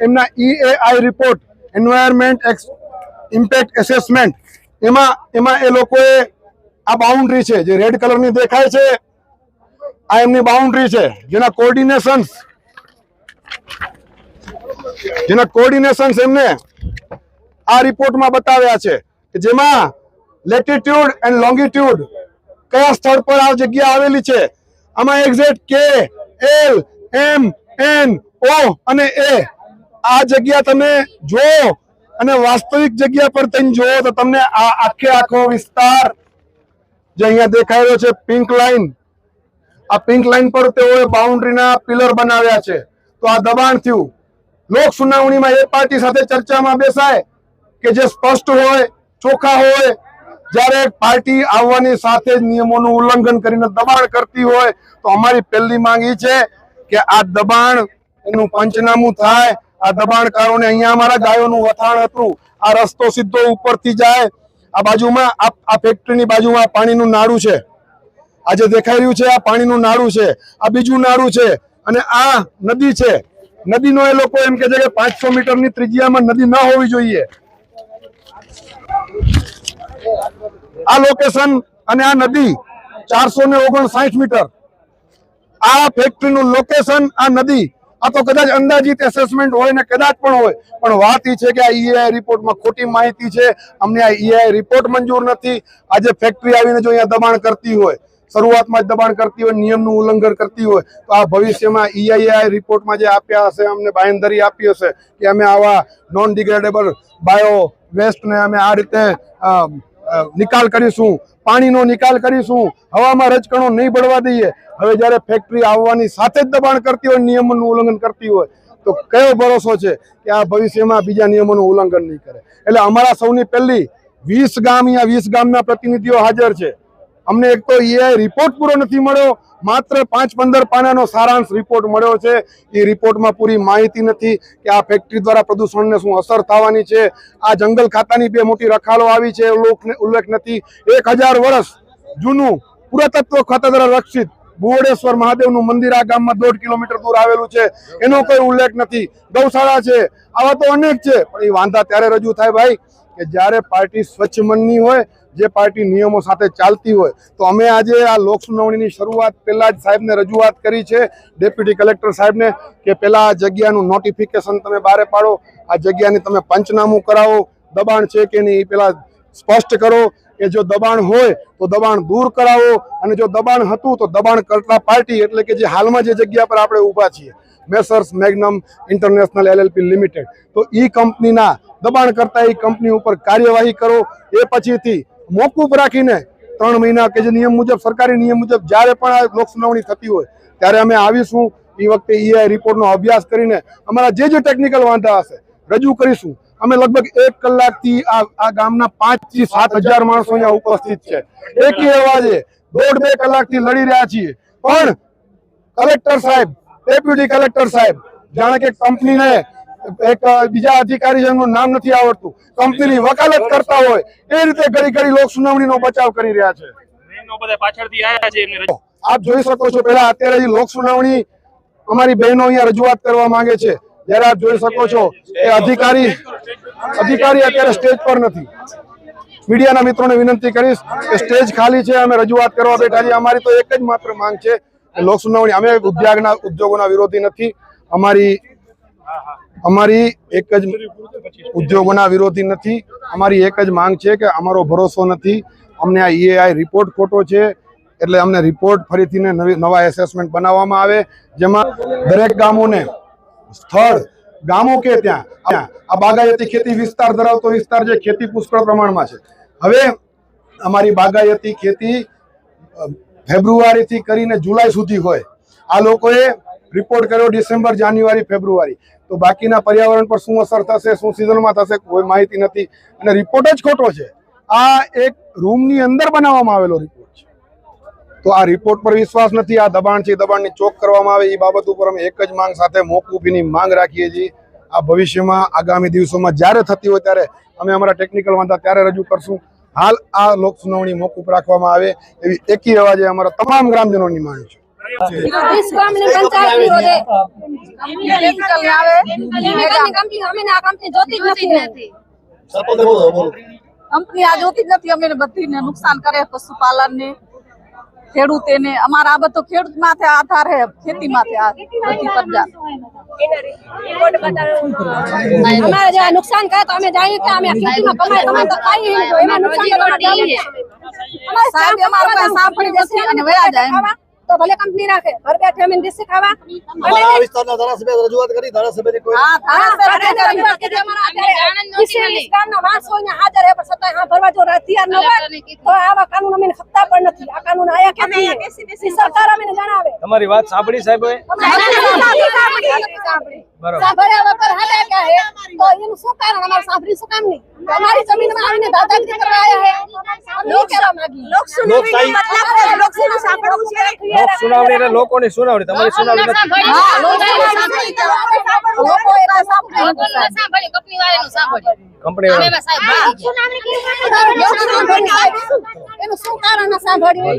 એમના EAI report, environment impact assessment, એમાં એ લોકોએ આ બાઉન્ડ્રી છે જે રેડ કલરની દેખાય છે, આ એમની બાઉન્ડ્રી છે જેના કોર્ડિનેશન્સ એમને આ રિપોર્ટમાં બતાવ્યા છે કે જેમાં લેટિટ્યુડ એન્ડ લોંગિટ્યુડ કયા સ્થળ પર આ જગ્યા આવેલી છે. આમાં exact K, L, M, N, O અને A આ જગ્યા તમે જો અને વાસ્તવિક જગ્યા પર તમે જુઓ તો તમને આ આખો વિસ્તાર જે અહીંયા દેખાઈ રહ્યો છે પિંક લાઈન, આ પિંક લાઈન પર તેઓએ બાઉન્ડ્રીના પિલર બનાવ્યા છે. તો આ દબાણ થયું. લોક સુનાવણીમાં એ પાર્ટી સાથે ચર્ચામાં બેસાય કે જે સ્પષ્ટ હોય, ચોખ્ખા હોય. જ્યારે પાર્ટી આવવાની સાથે જ નિયમોનું ઉલ્લંઘન કરીને દબાણ કરતી હોય તો અમારી પહેલી માંગ એ છે કે આ દબાણ એનું પંચનામું થાય. આ દબાણકારોને અહીંયા અમારા ગાયોનું વથાણ હતું, આ રસ્તો સીધો ઉપરથી જાય. આ બાજુમાં આ ફેક્ટરીની બાજુમાં પાણીનું નાળું છે, આજે દેખાઈ રહ્યું છે આ પાણીનું નાળું છે, આ બીજું નાળું છે અને આ નદી છે. નદીનો એ લોકો એમ કે છે કે 500 મીટરની ત્રિજ્યામાં નદી ન હોવી જોઈએ. આ લોકેશન અને આ નદી 459 મીટર, આ ફેક્ટરીનું લોકેશન, આ નદી, આ તો કદાચ અંદાજિત એસેસમેન્ટ હોય ને કદાચ પણ હોય, પણ વાત એ છે કે આ EAI રિપોર્ટમાં ખોટી માહિતી છે. અમને આ EAI રિપોર્ટ મંજૂર નથી. આજે ફેક્ટરી આવીને જો અહીંયા દબાણ કરતી હોય, શરૂઆતમાં જ દબાણ કરતી હોય, નિયમનું ઉલ્લંઘન કરતી હોય તો આ ભવિષ્યમાં EAI રિપોર્ટમાં જે આપ્યા હશે, અમને બાંયધરી આપી હશે કે અમે આવા નોન ડિગ્રેડેબલ બાયો વેસ્ટને અમે આ રીતે નિકાલ કરીશું, પાણીનો નિકાલ કરીશું, હવામાં રજકણો નહીં બળવા દઈએ. હવે જ્યારે ફેક્ટરી આવવાની સાથે જ દબાણ કરતી હોય, નિયમોનું ઉલ્લંઘન કરતી હોય તો કયો ભરોસો છે કે આ ભવિષ્યમાં બીજા નિયમોનું ઉલ્લંઘન નહીં કરે. એટલે અમારા સૌની પહેલી 20 ગામ, અહીંયા 20 ગામના પ્રતિનિધિઓ હાજર છે. અમને એક તો EAI રિપોર્ટ પૂરો નથી મળ્યો, માત્ર 5-15 પાનાનો સારાંશ રિપોર્ટ મળ્યો છે. એ રિપોર્ટમાં પૂરી માહિતી નથી કે આ ફેક્ટરી દ્વારા પ્રદૂષણને શું અસર થવાની છે. આ જંગલ ખાતાની 2 મોટી રખાલો આવી છે, ઉલ્લેખ નથી. 1000 વર્ષ જૂનું પુરાતત્વ ખાતા દ્વારા રક્ષિત ભુવડેશ્વર મહાદેવનું મંદિર આ ગામમાં 1.5 કિલોમીટર દૂર આવેલું છે, એનો કોઈ ઉલ્લેખ નથી. ગૌશાળા છે, આવા તો અનેક છે. પણ એ વાંધા ત્યારે રજૂ થાય ભાઈ કે જ્યારે પાર્ટી સ્વચ્છ મનની હોય, જે પાર્ટી નિયમો સાથે ચાલતી હોય. તો અમે આજે આ લોક સુનાવણીની શરૂઆત પહેલા જ સાહેબને રજૂઆત કરી છે, ડેપ્યુટી કલેક્ટર સાહેબને, કે પહેલા આ જગ્યાનું નોટિફિકેશન તમે બહાર પાડો, આ જગ્યાની તમે પંચનામું કરાવો, દબાણ છે કે નહીં એ પહેલા સ્પષ્ટ કરો. કે જો દબાણ હોય તો દબાણ દૂર કરાવો, અને જો દબાણ હતું તો દબાણ કરતા પાર્ટી એટલે કે જે હાલમાં જે જગ્યા પર આપણે ઊભા છીએ, મેસર્સ મેગ્નમ ઇન્ટરનેશનલ LLP લિમિટેડ, તો એ કંપનીના દબાણ કરતા એ કંપની ઉપર કાર્યવાહી કરો. એ પછીથી મોકૂફ રાખીને 3 મહિના કે જે નિયમ મુજબ, સરકારી નિયમ મુજબ જ્યારે પણ આ લોક સુનાવણી થતી હોય ત્યારે અમે આવીશું. એ વખતે EAI રિપોર્ટનો અભ્યાસ કરીને અમારા જે ટેકનિકલ વાંધા હશે રજૂ કરીશું. અમે લગભગ 1 કલાકથી આ ગામના 5 થી 7 હજાર માણસો અહીંયા ઉપસ્થિત છે. એકી અવાજે 1.5-2 કલાકથી લડી રહ્યા છીએ. પણ કલેક્ટર સાહેબ, ડેપ્યુટી કલેક્ટર સાહેબ જાણે કે કંપનીને એક બીજા અધિકારી જેમનું નામ નથી આવડતું, કંપનીની વકાલત કરતા હોય એ રીતે ઘડી લોક સુનાવણીનો બચાવ કરી રહ્યા છે. આપ જોઈ શકો છો, પહેલા અત્યારે લોક સુનાવણી અમારી બહેનો અહીંયા રજૂઆત કરવા માંગે છે. જ્યારે આપ જોઈ શકો છો એ અધિકારી અત્યારે સ્ટેજ પર નથી. મીડિયાના મિત્રોને વિનંતી કરીશ કે સ્ટેજ ખાલી છે, અમે રજૂઆત કરવા બેઠા છીએ. અમારી તો એક જ માત્ર માંગ છે કે લોક સુનાવણી, અમે ઉદ્યોગોના વિરોધી નથી, અમારી એક જ ઉદ્યોગોના વિરોધી નથી. અમારી એક જ માંગ છે કે અમારો ભરોસો નથી, અમને આ EAI રિપોર્ટ ખોટો છે, એટલે અમને રિપોર્ટ ફરીથી નવા એસેસમેન્ટ બનાવવામાં આવે, જેમાં દરેક ગામોને સ્થળ, ગામો કે ત્યાં આ બાગાયતી ખેતી વિસ્તાર ધરાવતો વિસ્તાર જે ખેતી પુષ્કળ પ્રમાણમાં છે. હવે અમારી બાગાયતી ખેતી ફેબ્રુઆરીથી કરીને જુલાઈ સુધી હોય. આ લોકોએ રિપોર્ટ કર્યો ડિસેમ્બર, જાન્યુઆરી, ફેબ્રુઆરી, તો બાકીના પર્યાવરણ પર શું અસર થશે, શું સિઝનમાં થશે, કોઈ માહિતી નથી. અને રિપોર્ટ જ ખોટો છે. આ એક રૂમની અંદર બનાવવામાં આવેલો રિપોર્ટ છે. તો આ રિપોર્ટ પર વિશ્વાસ નથી. આ દબાણ છે, દબાણની ચોક કરવામાં આવે. એ બાબત ઉપર અમે એક જ માંગ સાથે મોકૂફીની માંગ રાખીએ છીએ. આ ભવિષ્યમાં આગામી દિવસોમાં જ્યારે થતી હોય ત્યારે અમે અમારા ટેકનિકલ વાંધા ત્યારે રજૂ કરશું. હાલ આ લોક સુનાવણી મોકૂફ રાખવામાં આવે એવી એકી અવાજે અમારા તમામ ગ્રામજનોની માંગ છે. કંપની આ જોતી જ નથી. અમે બધીને નુકસાન કરે, પશુપાલન ને, ખેડૂતે ને. અમારા આ બધો ખેડૂત માથે આધાર હે, ખેતી માથે આ બધી પ્રજા. हमारा जो नुकसान करे तो हमें जाइए क्या हमें खेती में कमाए कमाए तो खाई ही जो हमें नुकसान करना चाहिए हमारे साथ हमारे साथ पड़ी जैसे हमें वया जाए तो भले कंपनी रखे घर बैठे हमें देसी खावा हमारा विस्तार धारासभ्य रजूआत करी धारासभ्य कोई हां धारासभ्य रजूआत के हमारा इस काम ना वास हो यहाँ हाजिर है पर सत्ता यहाँ भरवा जो रहती है न तो आवा कानून हमें खत्ता पर નથી આ કાનૂન આયા કે નહીં સરકાર અમને જણાવે. તમારી વાત સાંભળી સાહેબ? સાંભળ્યા વગર હાલે ક્યાં હે તો એનું શું કારણ? અમારે સાંભળી શું કામ નહીં? અમારી જમીનમાં આવીને દાદાગીરી કરવા આયા હે. અમે કેવા માંગી લોક સુનાવણી મતલબ લોક સુનાવણી સાંભળવું છે. લોક સુનાવણી એટલે લોકોની સુનાવણી, તમારી સુનાવણી નથી. હા લોક સુનાવણી લોકો એના સાંભળી કંપની વાળાનું સાંભળી કંપની અમે સાહેબ લોક સુનાવણી એનું શું કારણ સાંભળ્યું?